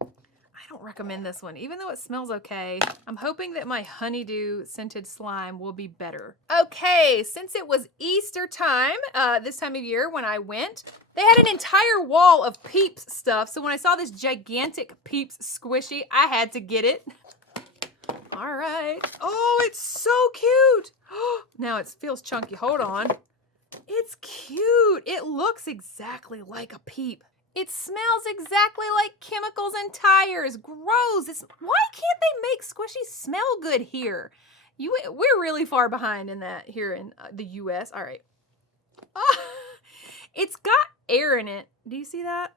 I don't recommend this one, even though it smells okay. I'm hoping that my honeydew scented slime will be better. Okay, since it was Easter time, this time of year when I went, they had an entire wall of Peeps stuff. So when I saw this gigantic Peeps squishy, I had to get it. All right. Oh, it's so cute. Now it feels chunky. Hold on. It's cute. It looks exactly like a Peep. It smells exactly like chemicals and tires. Gross. Why can't they make squishies smell good here? We're really far behind in that here in the US. All right. It's got air in it. Do you see that?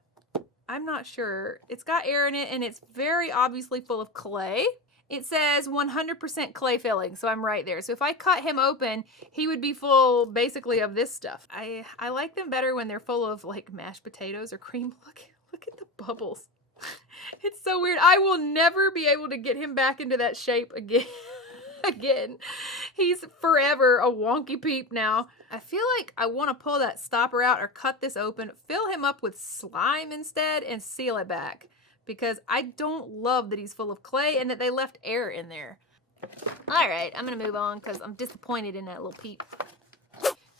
I'm not sure. It's got air in it and it's very obviously full of clay. It says 100% clay filling, so I'm right there. So if I cut him open, he would be full basically of this stuff. I like them better when they're full of like mashed potatoes or cream. Look at the bubbles. It's so weird. I will never be able to get him back into that shape again. He's forever a wonky Peep now. I feel like I want to pull that stopper out or cut this open, fill him up with slime instead, and seal it back. Because I don't love that he's full of clay and that they left air in there. All right, I'm gonna move on because I'm disappointed in that little Peep.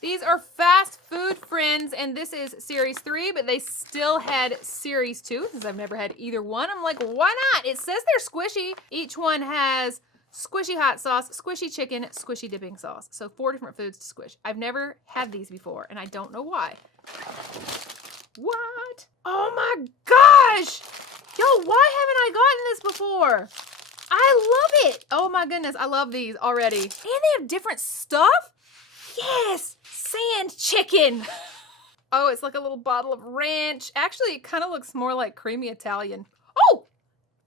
These are fast food friends, and this is series 3, but they still had series 2, since I've never had either one. I'm like, why not? It says they're squishy. Each one has squishy hot sauce, squishy chicken, squishy dipping sauce. So 4 different foods to squish. I've never had these before, and I don't know why. What? Oh my gosh! Yo, why haven't I gotten this before? I love it. Oh my goodness, I love these already. And they have different stuff? Yes, sand chicken. Oh, it's like a little bottle of ranch. Actually, it kind of looks more like creamy Italian. Oh,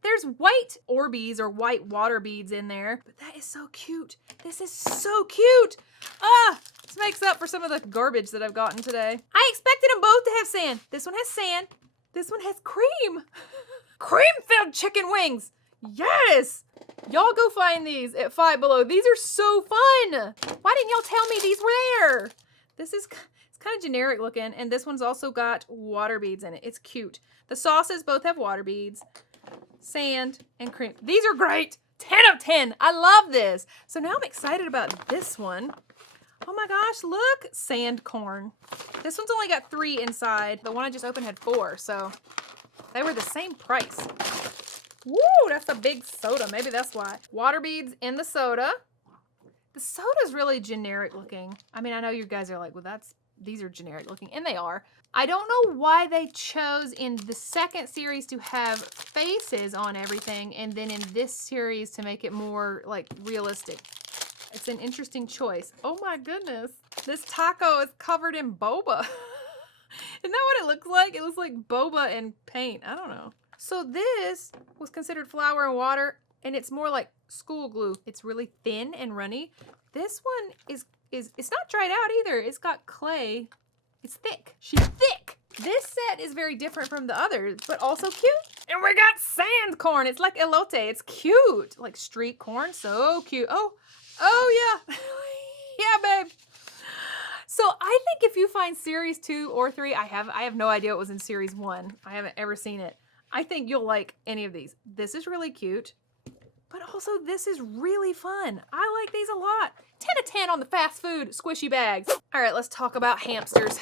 there's white Orbeez or white water beads in there. But that is so cute. This is so cute. This makes up for some of the garbage that I've gotten today. I expected them both to have sand. This one has sand. This one has cream. Cream-filled chicken wings. Yes. Y'all go find these at Five Below. These are so fun. Why didn't y'all tell me these were there? It's kind of generic looking, and this one's also got water beads in it. It's cute. The sauces both have water beads, sand, and cream. These are great. 10 of 10. I love this. So now I'm excited about this one. Oh my gosh, look. Sand corn. This one's only got 3 inside. The one I just opened had 4, so they were the same price. Woo, that's a big soda. Maybe that's why. Water beads in the soda. The soda's really generic looking. I mean, I know you guys are like, well, these are generic looking, and they are. I don't know why they chose in the second series to have faces on everything, and then in this series to make it more like realistic. It's an interesting choice. Oh my goodness. This taco is covered in boba. Isn't that what it looks like? It looks like boba and paint. I don't know. So this was considered flour and water, and it's more like school glue. It's really thin and runny. This one is it's not dried out either. It's got clay. It's thick. She's thick. This set is very different from the others, but also cute. And we got sand corn. It's like elote. It's cute. Like street corn. So cute. Oh yeah. Yeah, babe. So I think if you find series 2 or 3, I have no idea what was in series 1. I haven't ever seen it. I think you'll like any of these. This is really cute, but also this is really fun. I like these a lot. 10 of 10 on the fast food squishy bags. All right, let's talk about hamsters.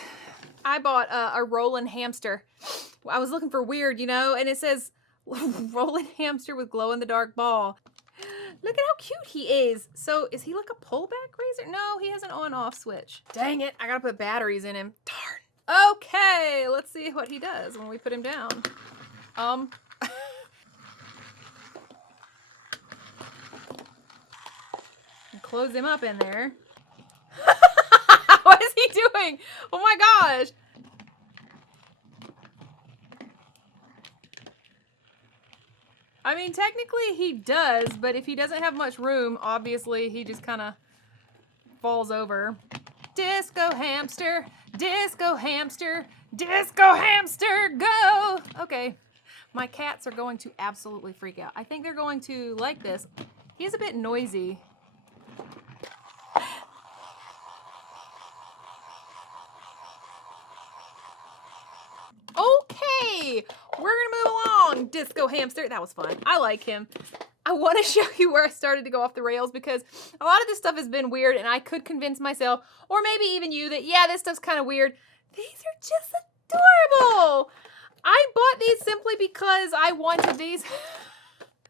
I bought a rolling hamster. I was looking for weird, you know, and it says rolling hamster with glow-in-the-dark ball. Look at how cute he is. So is he like a pullback razor? No, he has an on-off switch. Dang it, I gotta put batteries in him. Darn. Okay, let's see what he does when we put him down. Close him up in there. What is he doing? Oh my gosh. I mean, technically he does, but if he doesn't have much room, obviously he just kind of falls over. Disco hamster, disco hamster, disco hamster, go! Okay, my cats are going to absolutely freak out. I think they're going to like this. He's a bit noisy. Okay, we're gonna move along. Disco hamster, that was fun. I like him. I want to show you where I started to go off the rails because a lot of this stuff has been weird and I could convince myself, or maybe even you, that yeah, this stuff's kind of weird. These are just adorable. I bought these simply because I wanted these.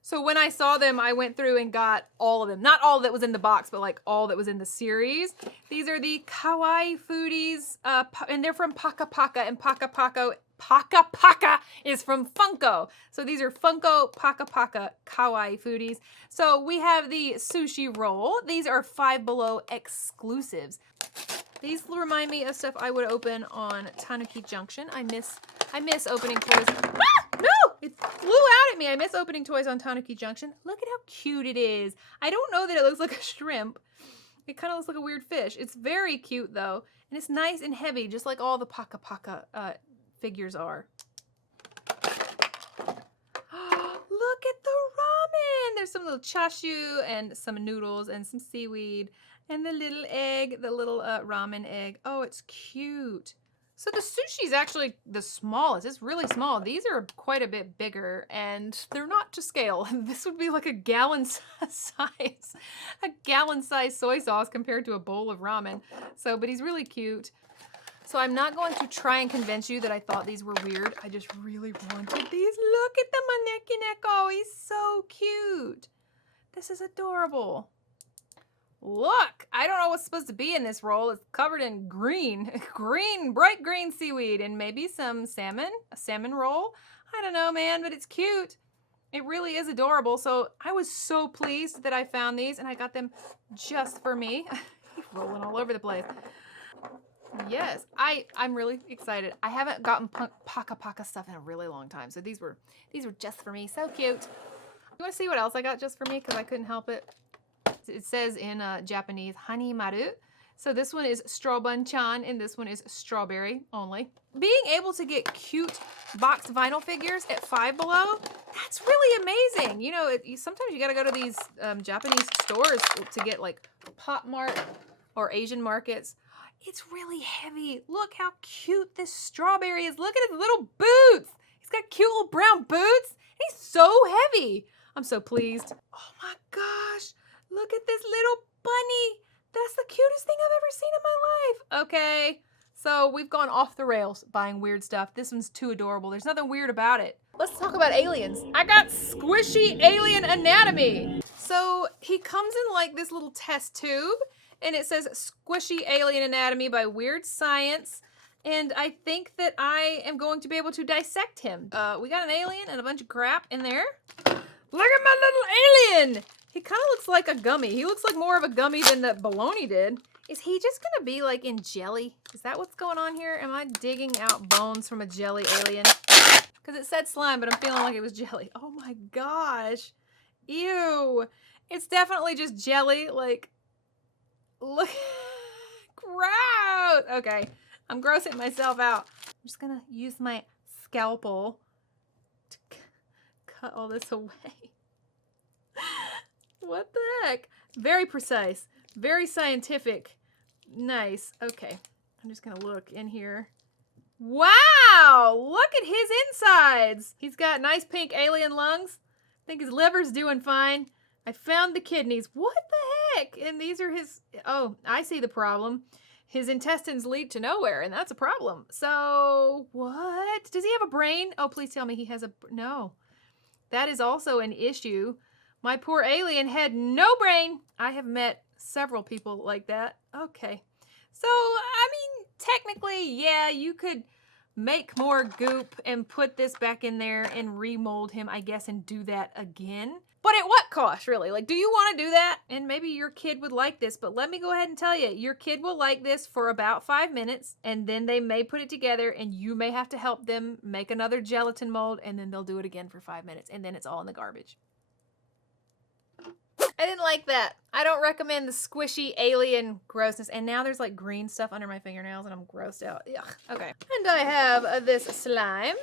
So when I saw them, I went through and got all of them. Not all that was in the box, but like all that was in the series. These are the kawaii foodies, and they're from Paka Paka, and Paka Paka is from Funko. So these are Funko Paka Paka kawaii foodies. So we have the sushi roll. These are Five Below exclusives. These remind me of stuff I would open on Tanuki Junction. I miss opening toys. Ah! No! It flew out at me. I miss opening toys on Tanuki Junction. Look at how cute it is. I don't know that it looks like a shrimp. It kind of looks like a weird fish. It's very cute though. And it's nice and heavy, just like all the Paka Paka figures are. Look at the ramen. There's some little chashu and some noodles and some seaweed and the little egg, the little ramen egg. Oh, it's cute. So the sushi is actually the smallest. It's really small. These are quite a bit bigger and they're not to scale. This would be like a gallon size soy sauce compared to a bowl of ramen. So, but he's really cute. So I'm not going to try and convince you that I thought these were weird. I just really wanted these. Look at the maneki neko. He's so cute. This is adorable. Look, I don't know what's supposed to be in this roll. It's covered in green, bright green seaweed and maybe some salmon, a salmon roll. I don't know, man, but it's cute. It really is adorable. So I was so pleased that I found these and I got them just for me. He's rolling all over the place. Yes, I'm really excited. I haven't gotten Paka Paka stuff in a really long time. So these were just for me. So cute. You want to see what else I got just for me? Because I couldn't help it. It says in Japanese, Hani Maru. So this one is Strawbun-chan and this one is strawberry only. Being able to get cute boxed vinyl figures at Five Below, that's really amazing. You know, sometimes you gotta go to these Japanese stores to get like Pop Mart or Asian markets. It's really heavy. Look how cute this strawberry is. Look at his little boots. He's got cute little brown boots. He's so heavy. I'm so pleased. Oh my gosh. Look at this little bunny. That's the cutest thing I've ever seen in my life. Okay, so we've gone off the rails buying weird stuff. This one's too adorable. There's nothing weird about it. Let's talk about aliens. I got squishy alien anatomy. So he comes in like this little test tube and it says Squishy Alien Anatomy by Weird Science. And I think that I am going to be able to dissect him. We got an alien and a bunch of crap in there. Look at my little alien. He kind of looks like a gummy. He looks like more of a gummy than that baloney did. Is he just gonna be like in jelly? Is that what's going on here? Am I digging out bones from a jelly alien? Because it said slime, but I'm feeling like it was jelly. Oh my gosh. Ew. It's definitely just jelly. Like, look. Gross. Okay. I'm grossing myself out. I'm just gonna use my scalpel to cut all this away. What the heck? Very precise, very scientific. Nice. Okay, I'm just gonna look in here. Wow, look at his insides. He's got nice pink alien lungs. I think his liver's doing fine. I found the kidneys. What the heck? And these are his, oh, I see the problem. His intestines lead to nowhere, and that's a problem. So, what? Does he have a brain? Oh, please tell me he has a, no. That is also an issue. My poor alien had no brain. I have met several people like that. Okay. So, I mean, technically, yeah, you could make more goop and put this back in there and remold him, I guess, and do that again. But at what cost, really? Like, do you want to do that? And maybe your kid would like this, but let me go ahead and tell you, your kid will like this for about 5 minutes, and then they may put it together, and you may have to help them make another gelatin mold, and then they'll do it again for 5 minutes, and then it's all in the garbage. I didn't like that. I don't recommend the squishy alien grossness. And now there's like green stuff under my fingernails and I'm grossed out. Ugh. Okay. And I have this slime.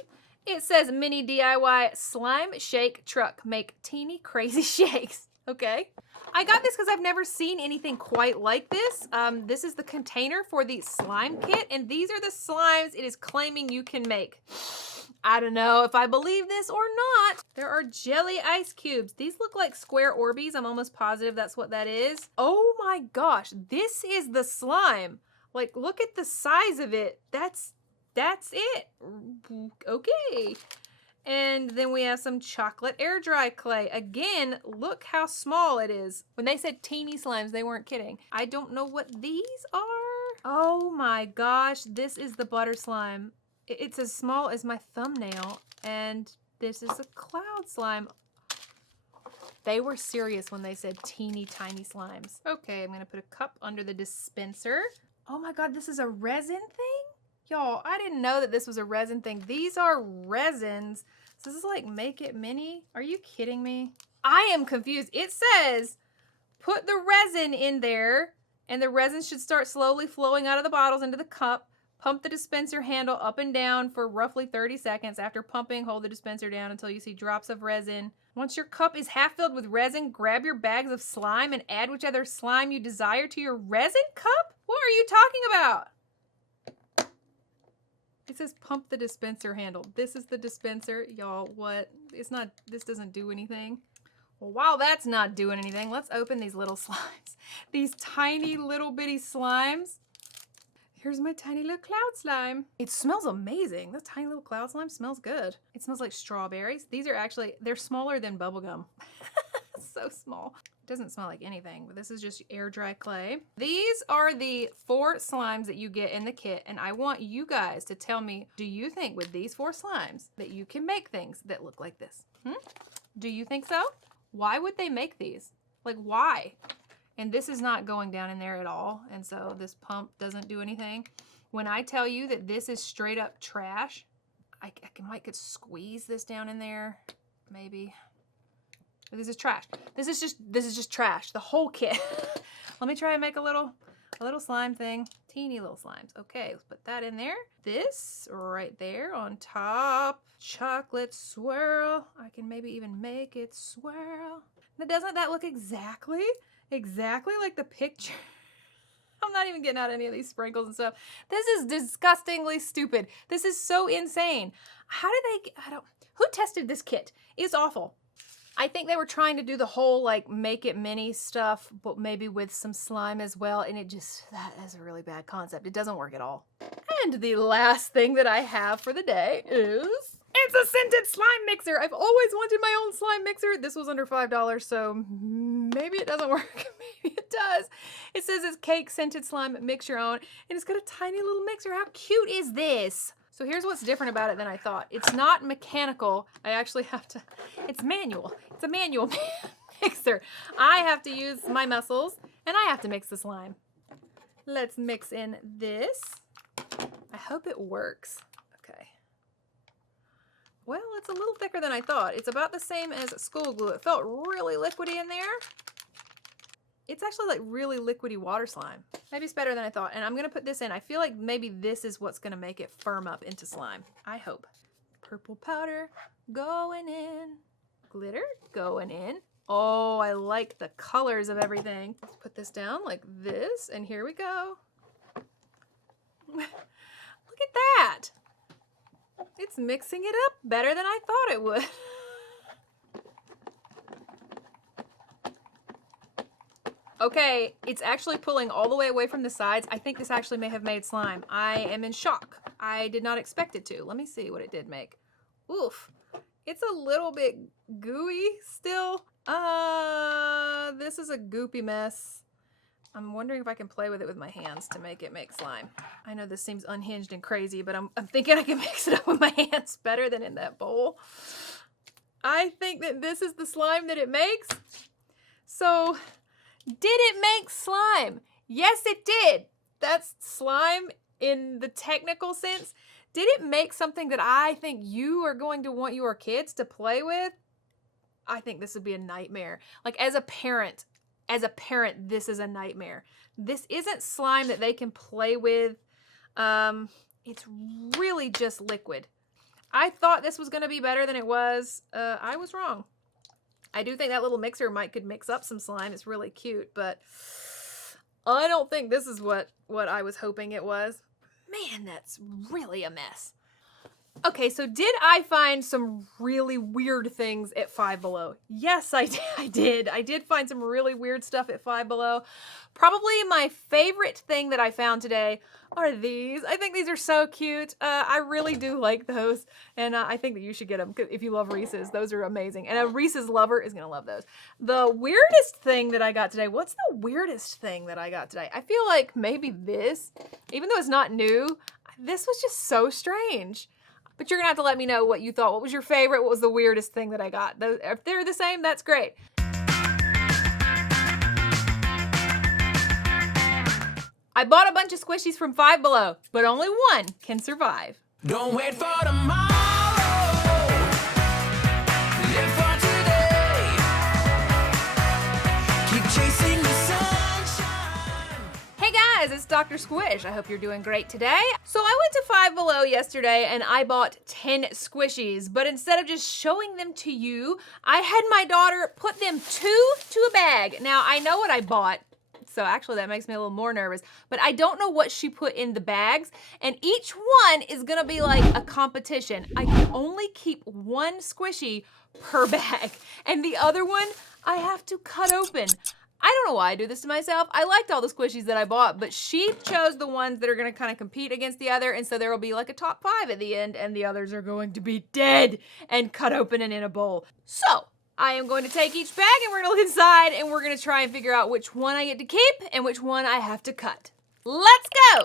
It says mini DIY slime shake truck. Make teeny crazy shakes. Okay. I got this because I've never seen anything quite like this. This is the container for the slime kit. And these are the slimes it is claiming you can make. I don't know if I believe this or not. There are jelly ice cubes. These look like square Orbeez. I'm almost positive that's what that is. Oh my gosh, this is the slime. Like, look at the size of it. That's it. Okay. And then we have some chocolate air dry clay. Again, look how small it is. When they said teeny slimes, they weren't kidding. I don't know what these are. Oh my gosh, this is the butter slime. It's as small as my thumbnail, and this is a cloud slime. They were serious when they said teeny tiny slimes. Okay, I'm gonna put a cup under the dispenser. Oh my God, this is a resin thing? Y'all, I didn't know that this was a resin thing. These are resins. So this is like Make It Mini. Are you kidding me? I am confused. It says, put the resin in there, and the resin should start slowly flowing out of the bottles into the cup. Pump the dispenser handle up and down for roughly 30 seconds. After pumping, hold the dispenser down until you see drops of resin. Once your cup is half filled with resin, grab your bags of slime and add whichever slime you desire to your resin cup? What are you talking about? It says pump the dispenser handle. This is the dispenser. Y'all, what? It's not, this doesn't do anything. Well, while that's not doing anything, let's open these little slimes. These tiny little bitty slimes. Here's my tiny little cloud slime. It smells amazing. This tiny little cloud slime smells good. It smells like strawberries. These are actually, they're smaller than bubblegum. So small. It doesn't smell like anything, but this is just air dry clay. These are the 4 slimes that you get in the kit, and I want you guys to tell me, do you think with these 4 slimes that you can make things that look like this? Do you think so? Why would they make these? Like, why? And this is not going down in there at all. And so this pump doesn't do anything. When I tell you that this is straight up trash, I might could squeeze this down in there, maybe. But this is trash. This is just trash. The whole kit. Let me try and make a little slime thing. Teeny little slimes. Okay, let's put that in there. This right there on top. Chocolate swirl. I can maybe even make it swirl. Now, doesn't that look exactly like the picture? I'm not even getting out any of these sprinkles and stuff. This is disgustingly stupid. This is so insane. How did they, who tested this kit? It's awful. I think they were trying to do the whole like Make It Mini stuff, but maybe with some slime as well. And that is a really bad concept. It doesn't work at all. And the last thing that I have for the day is, it's a scented slime mixer. I've always wanted my own slime mixer. This was under $5, so maybe it doesn't work. Maybe it does. It says it's cake scented slime, mix your own. And it's got a tiny little mixer. How cute is this? So here's what's different about it than I thought. It's not mechanical. I actually have to, it's manual. It's a manual mixer. I have to use my muscles and I have to mix the slime. Let's mix in this. I hope it works. Okay. Well, it's a little thicker than I thought. It's about the same as school glue. It felt really liquidy in there. It's actually like really liquidy water slime. Maybe it's better than I thought. And I'm gonna put this in. I feel like maybe this is what's gonna make it firm up into slime. I hope. Purple powder going in. Glitter going in. Oh, I like the colors of everything. Let's put this down like this, and here we go. Look at that. It's mixing it up better than I thought it would. Okay, it's actually pulling all the way away from the sides. I think this actually may have made slime. I am in shock. I did not expect it to. Let me see what it did make. Oof. It's a little bit gooey still. This is a goopy mess. I'm wondering if I can play with it with my hands to make it make slime. I know this seems unhinged and crazy, but I'm thinking I can mix it up with my hands better than in that bowl. I think that this is the slime that it makes. So, did it make slime? Yes, it did. That's slime in the technical sense. Did it make something that I think you are going to want your kids to play with? I think this would be a nightmare. Like as a parent, this is a nightmare. This isn't slime that they can play with. It's really just liquid. I thought this was going to be better than it was. I was wrong. I do think that little mixer could mix up some slime. It's really cute, but I don't think this is what I was hoping it was. Man, that's really a mess. Okay, so did I find some really weird things at Five Below? Yes, I did. I did find some really weird stuff at Five Below. Probably my favorite thing that I found today are these. I think these are so cute. I really do like those, and I think that you should get them if you love Reese's. Those are amazing, and a Reese's lover is gonna love those. The weirdest thing that I got today, what's the weirdest thing that I got today? I feel like maybe this, even though it's not new, this was just so strange. But you're gonna have to let me know what you thought. What was your favorite? What was the weirdest thing that I got? If they're the same, that's great. I bought a bunch of squishies from Five Below, but only one can survive. Don't wait for tomorrow. Live for today. Keep chasing the sunshine. Hey guys, it's Doctor Squish. I hope you're doing great today. So I went to Five Below yesterday and I bought 10 squishies, but instead of just showing them to you, I had my daughter put them two to a bag. Now I know what I bought, so actually that makes me a little more nervous, but I don't know what she put in the bags, and each one is gonna be like a competition. I can only keep one squishy per bag, and the other one I have to cut open. I don't know why I do this to myself. I liked all the squishies that I bought, but she chose the ones that are gonna kind of compete against the other, and so there will be like a top 5 at the end, and the others are going to be dead and cut open and in a bowl. So, I am going to take each bag and we're gonna look inside and we're gonna try and figure out which one I get to keep and which one I have to cut. Let's go!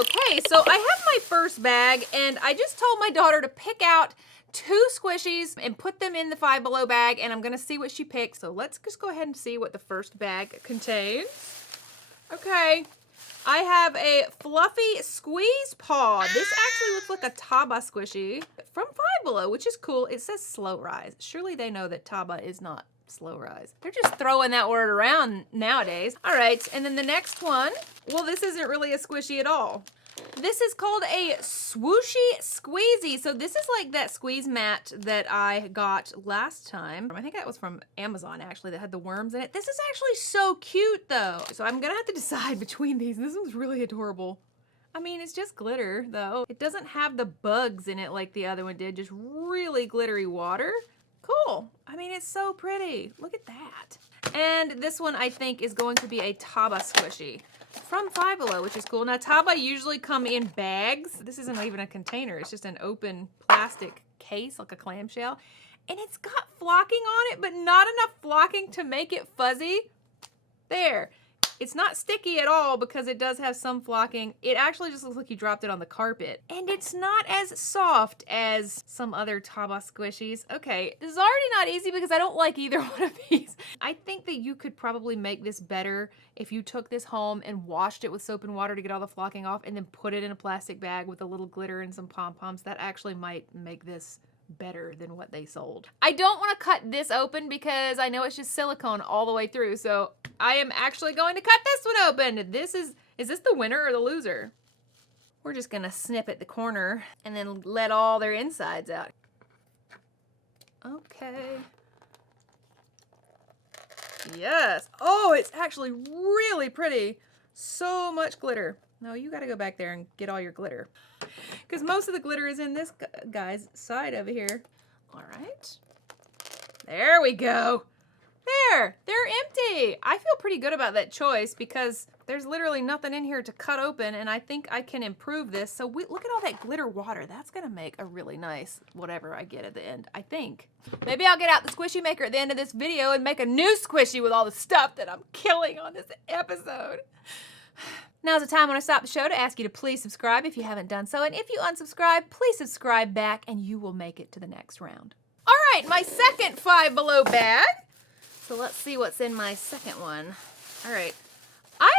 Okay, so I have my first bag and I just told my daughter to pick out 2 squishies and put them in the Five Below bag, and I'm gonna see what she picks. So let's just go ahead and see what the first bag contains. Okay, I have a fluffy squeeze paw. This actually looks like a Taba squishy from Five Below, which is cool. It says slow rise. Surely they know that Taba is not slow rise. They're just throwing that word around nowadays. All right, and then the next one, well, this isn't really a squishy at all. This is called a swooshy squeezy. So this is like that squeeze mat that I got last time. I think that was from Amazon actually, that had the worms in it. This is actually so cute though. So I'm gonna have to decide between these. This one's really adorable. I mean, it's just glitter though. It doesn't have the bugs in it like the other one did, just really glittery water. Cool. I mean, it's so pretty. Look at that. And this one I think is going to be a Taba squishy from Five Below, which is cool. Now, Taba usually come in bags. This isn't even a container. It's just an open plastic case, like a clamshell. And it's got flocking on it, but not enough flocking to make it fuzzy. There. It's not sticky at all because it does have some flocking. It actually just looks like you dropped it on the carpet. And it's not as soft as some other Taba squishies. Okay, this is already not easy because I don't like either one of these. I think that you could probably make this better if you took this home and washed it with soap and water to get all the flocking off and then put it in a plastic bag with a little glitter and some pom-poms. That actually might make this better than what they sold. I don't want to cut this open because I know it's just silicone all the way through, so I am actually going to cut this one open. Is this the winner or the loser? We're just gonna snip at the corner and then let all their insides out. Okay. Yes. Oh, it's actually really pretty. So much glitter. No, you gotta go back there and get all your glitter. Because most of the glitter is in this guy's side over here. All right. There we go. There, they're empty. I feel pretty good about that choice because there's literally nothing in here to cut open, and I think I can improve this. So look at all that glitter water. That's gonna make a really nice whatever I get at the end, I think. Maybe I'll get out the squishy maker at the end of this video and make a new squishy with all the stuff that I'm killing on this episode. Now's the time when I stop the show to ask you to please subscribe if you haven't done so, and if you unsubscribe, please subscribe back and you will make it to the next round. All right, my second Five Below bag. So let's see what's in my second one. All right. I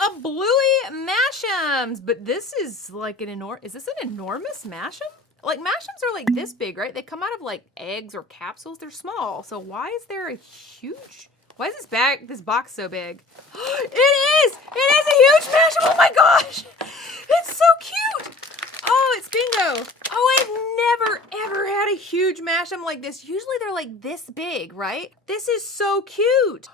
have a Bluey Mash'ems, but this is like is this an enormous Mash'em? Like Mash'ems are like this big, right? They come out of like eggs or capsules. They're small. So why is there a huge, why is this box so big? It is a huge Mash'em. Oh my gosh. It's so cute. Oh, it's Bingo. Oh, I've never ever had a huge Mash'em like this. Usually they're like this big, right? This is so cute.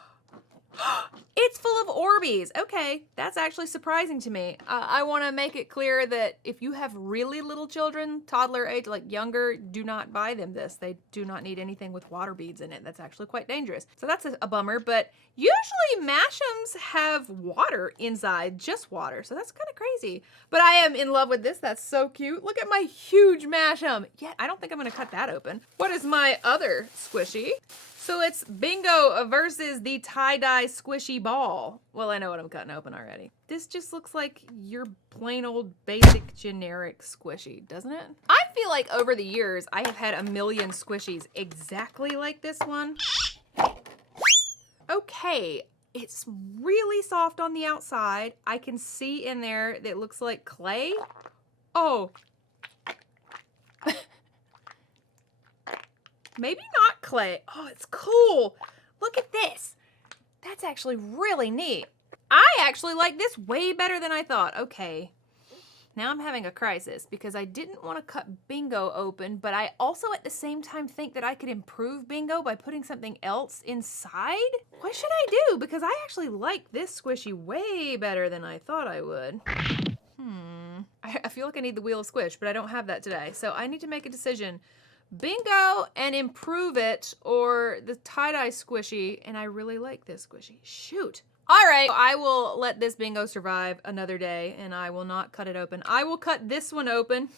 It's full of Orbeez. Okay, that's actually surprising to me. I want to make it clear that if you have really little children, toddler age, like younger, do not buy them this. They do not need anything with water beads in it. That's actually quite dangerous. So that's a bummer, but usually Mash'ems have water inside, just water. So that's kind of crazy. But I am in love with this. That's so cute. Look at my huge Mash'em. Yeah, I don't think I'm going to cut that open. What is my other squishy? So it's Bingo versus the tie-dye squishy ball. Well, I know what I'm cutting open already. This just looks like your plain old basic generic squishy, doesn't it? I feel like over the years, I have had a million squishies exactly like this one. Okay, it's really soft on the outside. I can see in there that it looks like clay. Oh. Maybe not clay. Oh, it's cool. Look at this. That's actually really neat. I actually like this way better than I thought. Okay. Now I'm having a crisis because I didn't want to cut Bingo open, but I also at the same time think that I could improve Bingo by putting something else inside. What should I do? Because I actually like this squishy way better than I thought I would. I feel like I need the wheel of squish, but I don't have that today. So I need to make a decision. Bingo and improve it, or the tie-dye squishy, and I really like this squishy. Shoot. All right, I will let this Bingo survive another day, and I will not cut it open. I will cut this one open,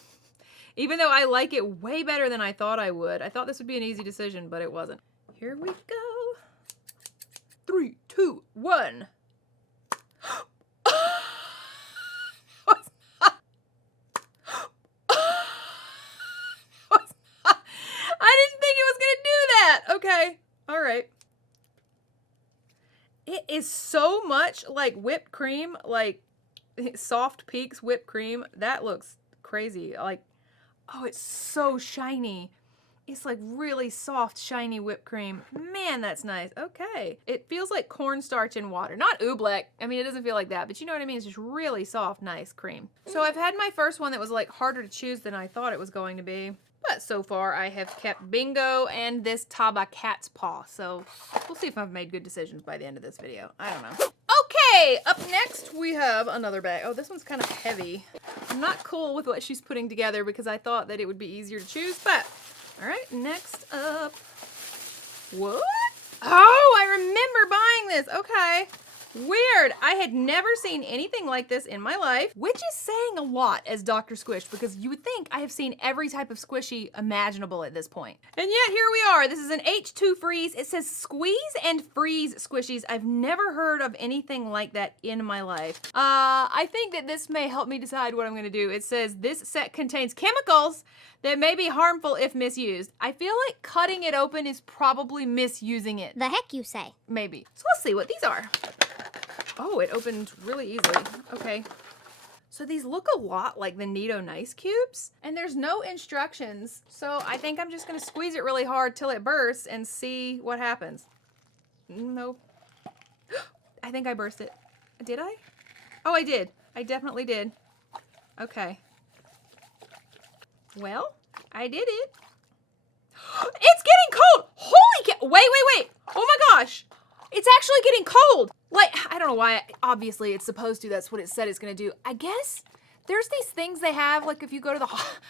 even though I like it way better than I thought I would. I thought this would be an easy decision, but it wasn't. Here we go. 3, 2, 1. Okay, all right. It is so much like whipped cream, like Soft Peaks whipped cream. That looks crazy. Like, oh, it's so shiny. It's like really soft, shiny whipped cream. Man, that's nice. Okay. It feels like cornstarch in water. Not oobleck. I mean, it doesn't feel like that, but you know what I mean? It's just really soft, nice cream. So I've had my first one that was like harder to choose than I thought it was going to be. But so far, I have kept Bingo and this Taba cat's paw. So we'll see if I've made good decisions by the end of this video. I don't know. Okay, up next we have another bag. Oh, this one's kind of heavy. I'm not cool with what she's putting together because I thought that it would be easier to choose, but all right, next up. What? Oh, I remember buying this. Okay. Weird. I had never seen anything like this in my life, which is saying a lot as Dr. Squish because you would think I have seen every type of squishy imaginable at this point. And yet here we are. This is an H2 freeze. It says squeeze and freeze squishies. I've never heard of anything like that in my life. I think that this may help me decide what I'm going to do. It says this set contains chemicals that may be harmful if misused. I feel like cutting it open is probably misusing it. The heck you say? Maybe. So let's see what these are. Oh, it opened really easily. Okay. So these look a lot like the Neato Nice Cubes, and there's no instructions. So I think I'm just gonna squeeze it really hard till it bursts and see what happens. Nope. I think I burst it. Did I? Oh, I did. I definitely did. Okay. Well, I did it. It's getting cold! Holy cow! Wait. Oh my gosh. It's actually getting cold. Like, I don't know why. Obviously, it's supposed to. That's what it said it's going to do. I guess there's these things they have, like if you go to the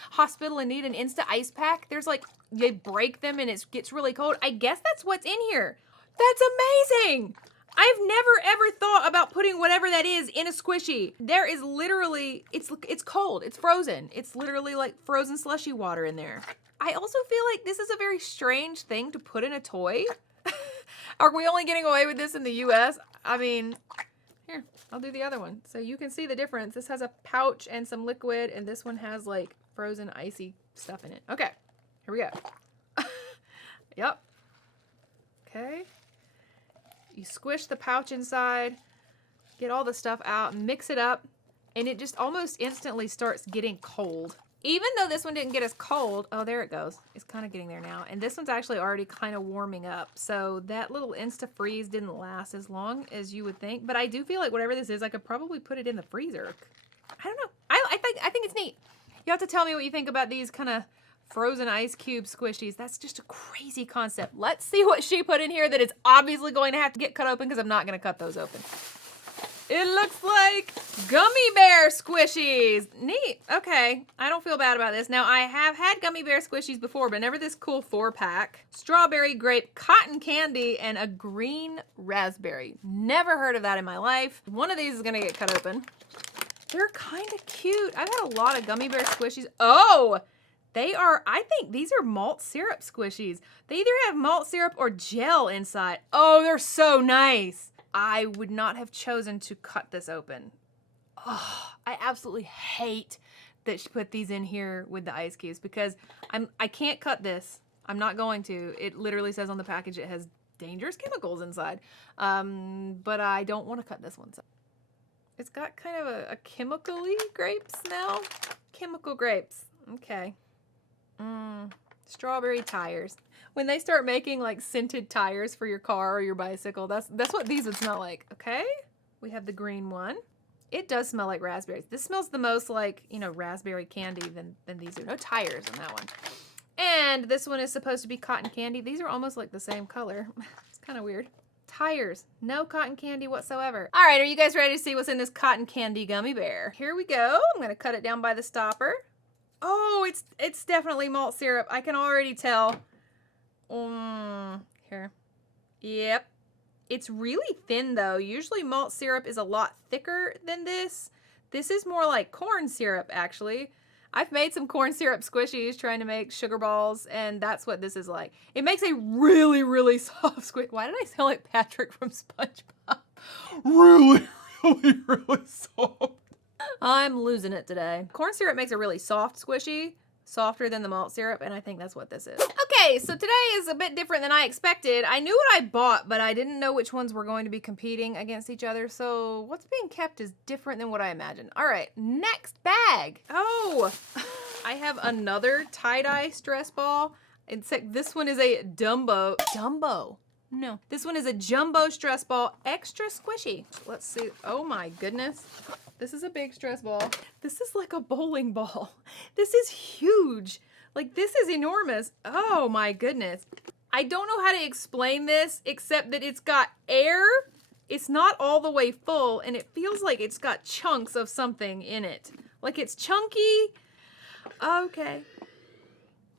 hospital and need an Insta ice pack, there's like, they break them and it gets really cold. I guess that's what's in here. That's amazing. I've never ever thought about putting whatever that is in a squishy. There is literally, it's cold, it's frozen. It's literally like frozen slushy water in there. I also feel like this is a very strange thing to put in a toy. Are we only getting away with this in the US? I mean, here, I'll do the other one. So you can see the difference. This has a pouch and some liquid, and this one has like frozen icy stuff in it. Okay, here we go. Yep. Okay. You squish the pouch inside, get all the stuff out, mix it up, and it just almost instantly starts getting cold. Even though this one didn't get as cold, oh, there it goes. It's kind of getting there now. And this one's actually already kind of warming up. So that little Insta-freeze didn't last as long as you would think. But I do feel like whatever this is, I could probably put it in the freezer. I don't know. I think it's neat. You have to tell me what you think about these kind of frozen ice cube squishies. That's just a crazy concept. Let's see what she put in here that is obviously going to have to get cut open because I'm not going to cut those open. It looks like gummy bear squishies. Neat. Okay. I don't feel bad about this. Now, I have had gummy bear squishies before, but never this cool 4-pack. Strawberry, grape, cotton candy, and a green raspberry. Never heard of that in my life. One of these is going to get cut open. They're kind of cute. I've had a lot of gummy bear squishies. Oh! They are, I think these are malt syrup squishies. They either have malt syrup or gel inside. Oh, they're so nice. I would not have chosen to cut this open. Oh, I absolutely hate that she put these in here with the ice cubes because I can't cut this. I'm not going to. It literally says on the package it has dangerous chemicals inside. But I don't want to cut this one. So it's got kind of a chemical-y grape smell. Chemical grapes. Okay. Strawberry tires. When they start making like scented tires for your car or your bicycle, that's what these would smell like. Okay, we have the green one. It does smell like raspberries. This smells the most like, you know, raspberry candy than these are. No tires in that one. And this one is supposed to be cotton candy. These are almost like the same color. It's kind of weird. Tires, no cotton candy whatsoever. All right, are you guys ready to see what's in this cotton candy gummy bear? Here we go. I'm gonna cut it down by the stopper. Oh, it's definitely malt syrup. I can already tell. Here. Yep. It's really thin though. Usually malt syrup is a lot thicker than this. This is more like corn syrup actually. I've made some corn syrup squishies trying to make sugar balls, and that's what this is like. It makes a really, really soft squish. Why did I sound like Patrick from SpongeBob? Really, really, really soft. I'm losing it today. Corn syrup makes a really soft squishy, softer than the malt syrup, and I think that's what this is. Okay, so today is a bit different than I expected. I knew what I bought, but I didn't know which ones were going to be competing against each other, so what's being kept is different than what I imagined. All right, next bag. Oh, I have another tie-dye stress ball. Except this one is a Dumbo. No, this one is a jumbo stress ball, extra squishy. Let's see. Oh my goodness. This is a big stress ball. This is like a bowling ball. This is huge. Like, this is enormous. Oh my goodness. I don't know how to explain this except that it's got air. It's not all the way full, and it feels like it's got chunks of something in it. Like it's chunky. Okay.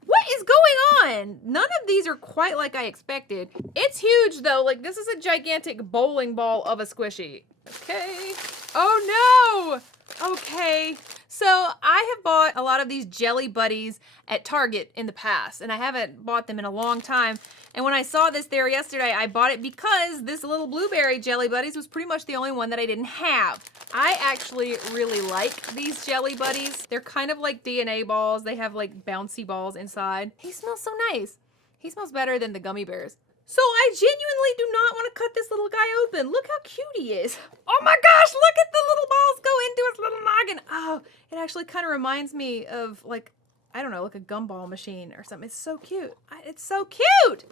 What is going on? None of these are quite like I expected. It's huge though. Like, this is a gigantic bowling ball of a squishy. Okay. Oh no! Okay. So I have bought a lot of these Jelly Buddies at Target in the past, and I haven't bought them in a long time. And when I saw this there yesterday, I bought it because this little blueberry Jelly Buddies was pretty much the only one that I didn't have. I actually really like these Jelly Buddies. They're kind of like DNA balls. They have like bouncy balls inside. He smells so nice. He smells better than the gummy bears. So I genuinely do not want to cut this little guy open. Look how cute he is. Oh my gosh, look at the little balls go into his little noggin. Oh, it actually kind of reminds me of like, I don't know, like a gumball machine or something. It's so cute. It's so cute.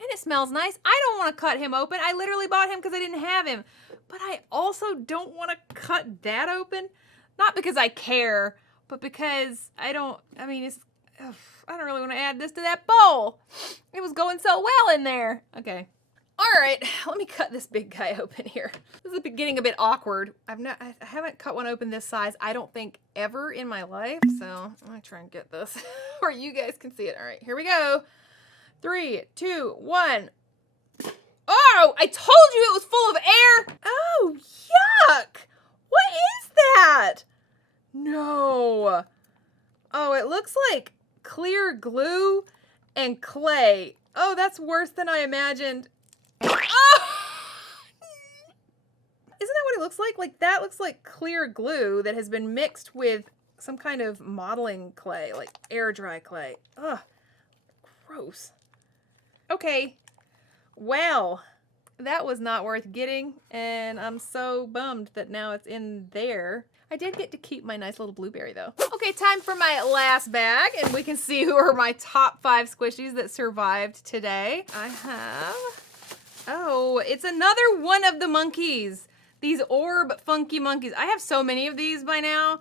And it smells nice. I don't want to cut him open. I literally bought him because I didn't have him. But I also don't want to cut that open. Not because I care, but because I don't really want to add this to that bowl. It was going so well in there. Okay. All right, let me cut this big guy open here. This is getting a bit awkward. I haven't cut one open this size, I don't think, ever in my life. So I'm gonna try and get this where you guys can see it. All right, here we go. 3, 2, 1. Oh, I told you it was full of air. Oh, yuck. What is that? No. Oh, it looks like clear glue and clay. Oh, that's worse than I imagined. Oh! Isn't that what it looks like? Like, that looks like clear glue that has been mixed with some kind of modeling clay, like air dry clay. Ugh, gross. Okay, well, that was not worth getting, and I'm so bummed that now it's in there. I did get to keep my nice little blueberry, though. Okay, time for my last bag, and we can see who are my top 5 squishies that survived today. I have... Oh, it's another one of the monkeys. These orb funky monkeys. I have so many of these by now.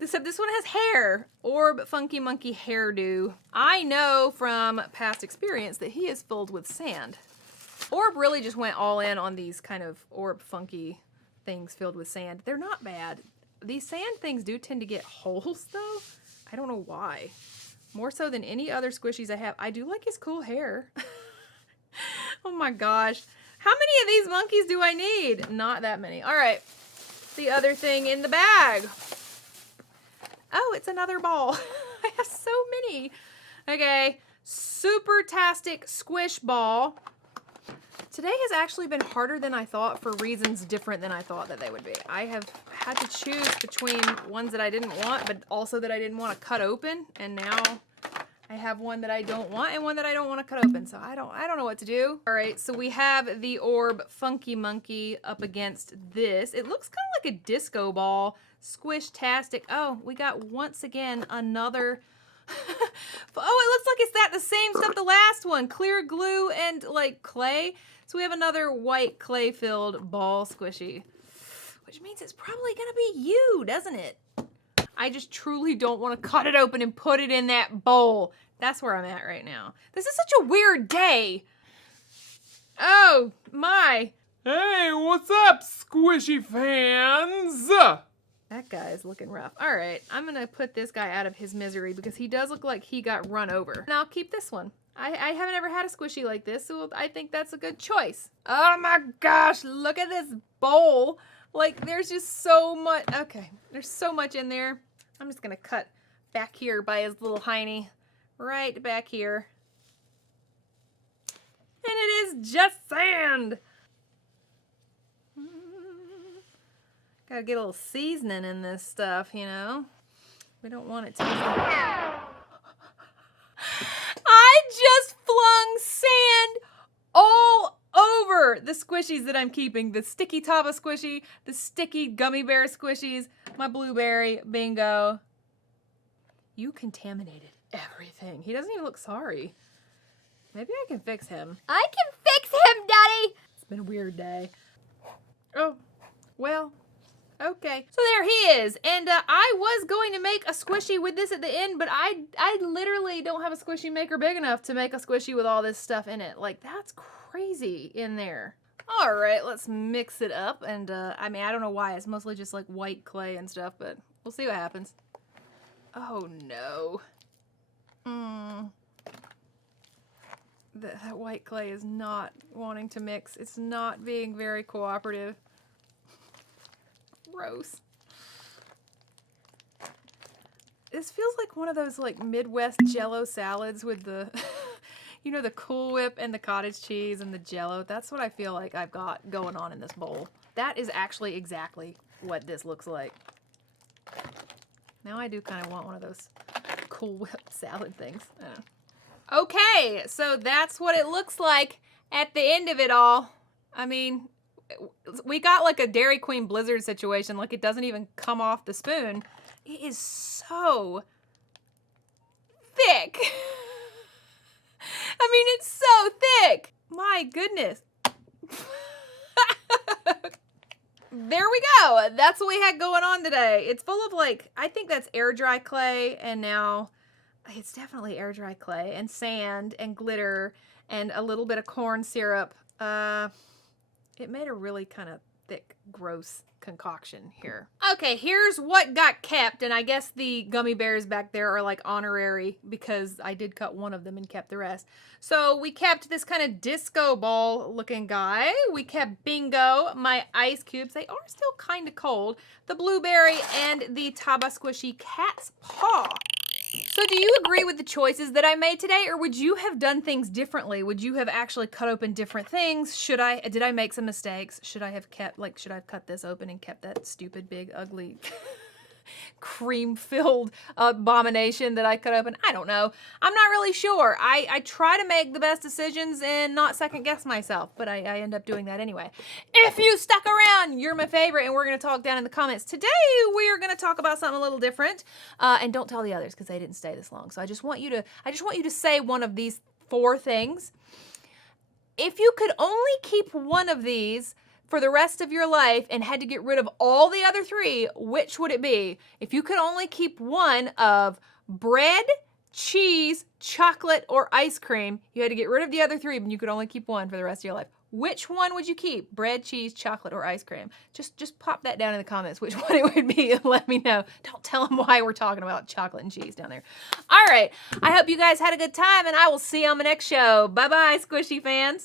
Except this one has hair. Orb funky monkey hairdo. I know from past experience that he is filled with sand. Orb really just went all in on these kind of orb funky things filled with sand. They're not bad. These sand things do tend to get holes though. I don't know why. More so than any other squishies I have. I do like his cool hair. Oh my gosh. How many of these monkeys do I need? Not that many. All right. The other thing in the bag. Oh, it's another ball. I have so many. Okay. Super-tastic squish ball. Today has actually been harder than I thought for reasons different than I thought that they would be. I have had to choose between ones that I didn't want, but also that I didn't want to cut open. And now I have one that I don't want and one that I don't want to cut open. So I don't know what to do. All right, so we have the Orb Funky Monkey up against this. It looks kind of like a disco ball. Squish-tastic. Oh, we got once again another... Oh, it looks like it's the same stuff the last one. Clear glue and like clay. So we have another white clay-filled ball squishy. Which means it's probably gonna be you, doesn't it? I just truly don't want to cut it open and put it in that bowl. That's where I'm at right now. This is such a weird day. Oh, my. Hey, what's up, squishy fans? That guy is looking rough. All right, I'm going to put this guy out of his misery because he does look like he got run over. And I'll keep this one. I haven't ever had a squishy like this, so I think that's a good choice. Oh my gosh, look at this bowl. Like, there's just so much. Okay, there's so much in there. I'm just going to cut back here by his little hiney. Right back here. And it is just sand. Gotta get a little seasoning in this stuff, you know? We don't want it to be... I just flung sand all over the squishies that I'm keeping. The sticky Taba squishy, the sticky gummy bear squishies, my blueberry, bingo. You contaminated everything. He doesn't even look sorry. Maybe I can fix him. I can fix him, Daddy! It's been a weird day. Oh, well... Okay, so there he is, and I was going to make a squishy with this at the end, but I literally don't have a squishy maker big enough to make a squishy with all this stuff in it. Like, that's crazy in there. All right, let's mix it up, and I mean, I don't know why. It's mostly just like white clay and stuff, but we'll see what happens. Oh, no. That white clay is not wanting to mix. It's not being very cooperative. Gross. This feels like one of those like Midwest Jell-O salads with the, you know, the Cool Whip and the cottage cheese and the Jell-O. That's what I feel like I've got going on in this bowl. That is actually exactly what this looks like. Now I do kind of want one of those Cool Whip salad things. Okay, so that's what it looks like at the end of it all. I mean... We got like a Dairy Queen Blizzard situation, like it doesn't even come off the spoon. It is so thick. I mean, it's so thick. My goodness. There we go. That's what we had going on today. It's full of like, I think that's air dry clay, and now it's definitely air dry clay and sand and glitter and a little bit of corn syrup. It made a really kind of thick, gross concoction here. Okay, here's what got kept, and I guess the gummy bears back there are like honorary because I did cut one of them and kept the rest. So we kept this kind of disco ball looking guy. We kept Bingo, my ice cubes. They are still kind of cold. The blueberry and the Taba Squishy cat's paw. So do you agree with the choices that I made today, or would you have done things differently? Would you have actually cut open different things? Did I make some mistakes? Should I have cut this open and kept that stupid, big, ugly, cream-filled abomination that I cut open? I don't know. I'm not really sure. I try to make the best decisions and not second-guess myself, but I end up doing that anyway. If you stuck around, you're my favorite, and we're going to talk down in the comments. Today, we are going to talk about something a little different, and don't tell the others because they didn't stay this long. So I just want you to say one of these 4 things. If you could only keep one of these for the rest of your life and had to get rid of all the other 3, which would it be? If you could only keep one of bread, cheese, chocolate, or ice cream, you had to get rid of the other 3, but you could only keep one for the rest of your life. Which one would you keep? Bread, cheese, chocolate, or ice cream? Just pop that down in the comments, which one it would be, and let me know. Don't tell them why we're talking about chocolate and cheese down there. All right, I hope you guys had a good time, and I will see you on the next show. Bye-bye, Squishy fans.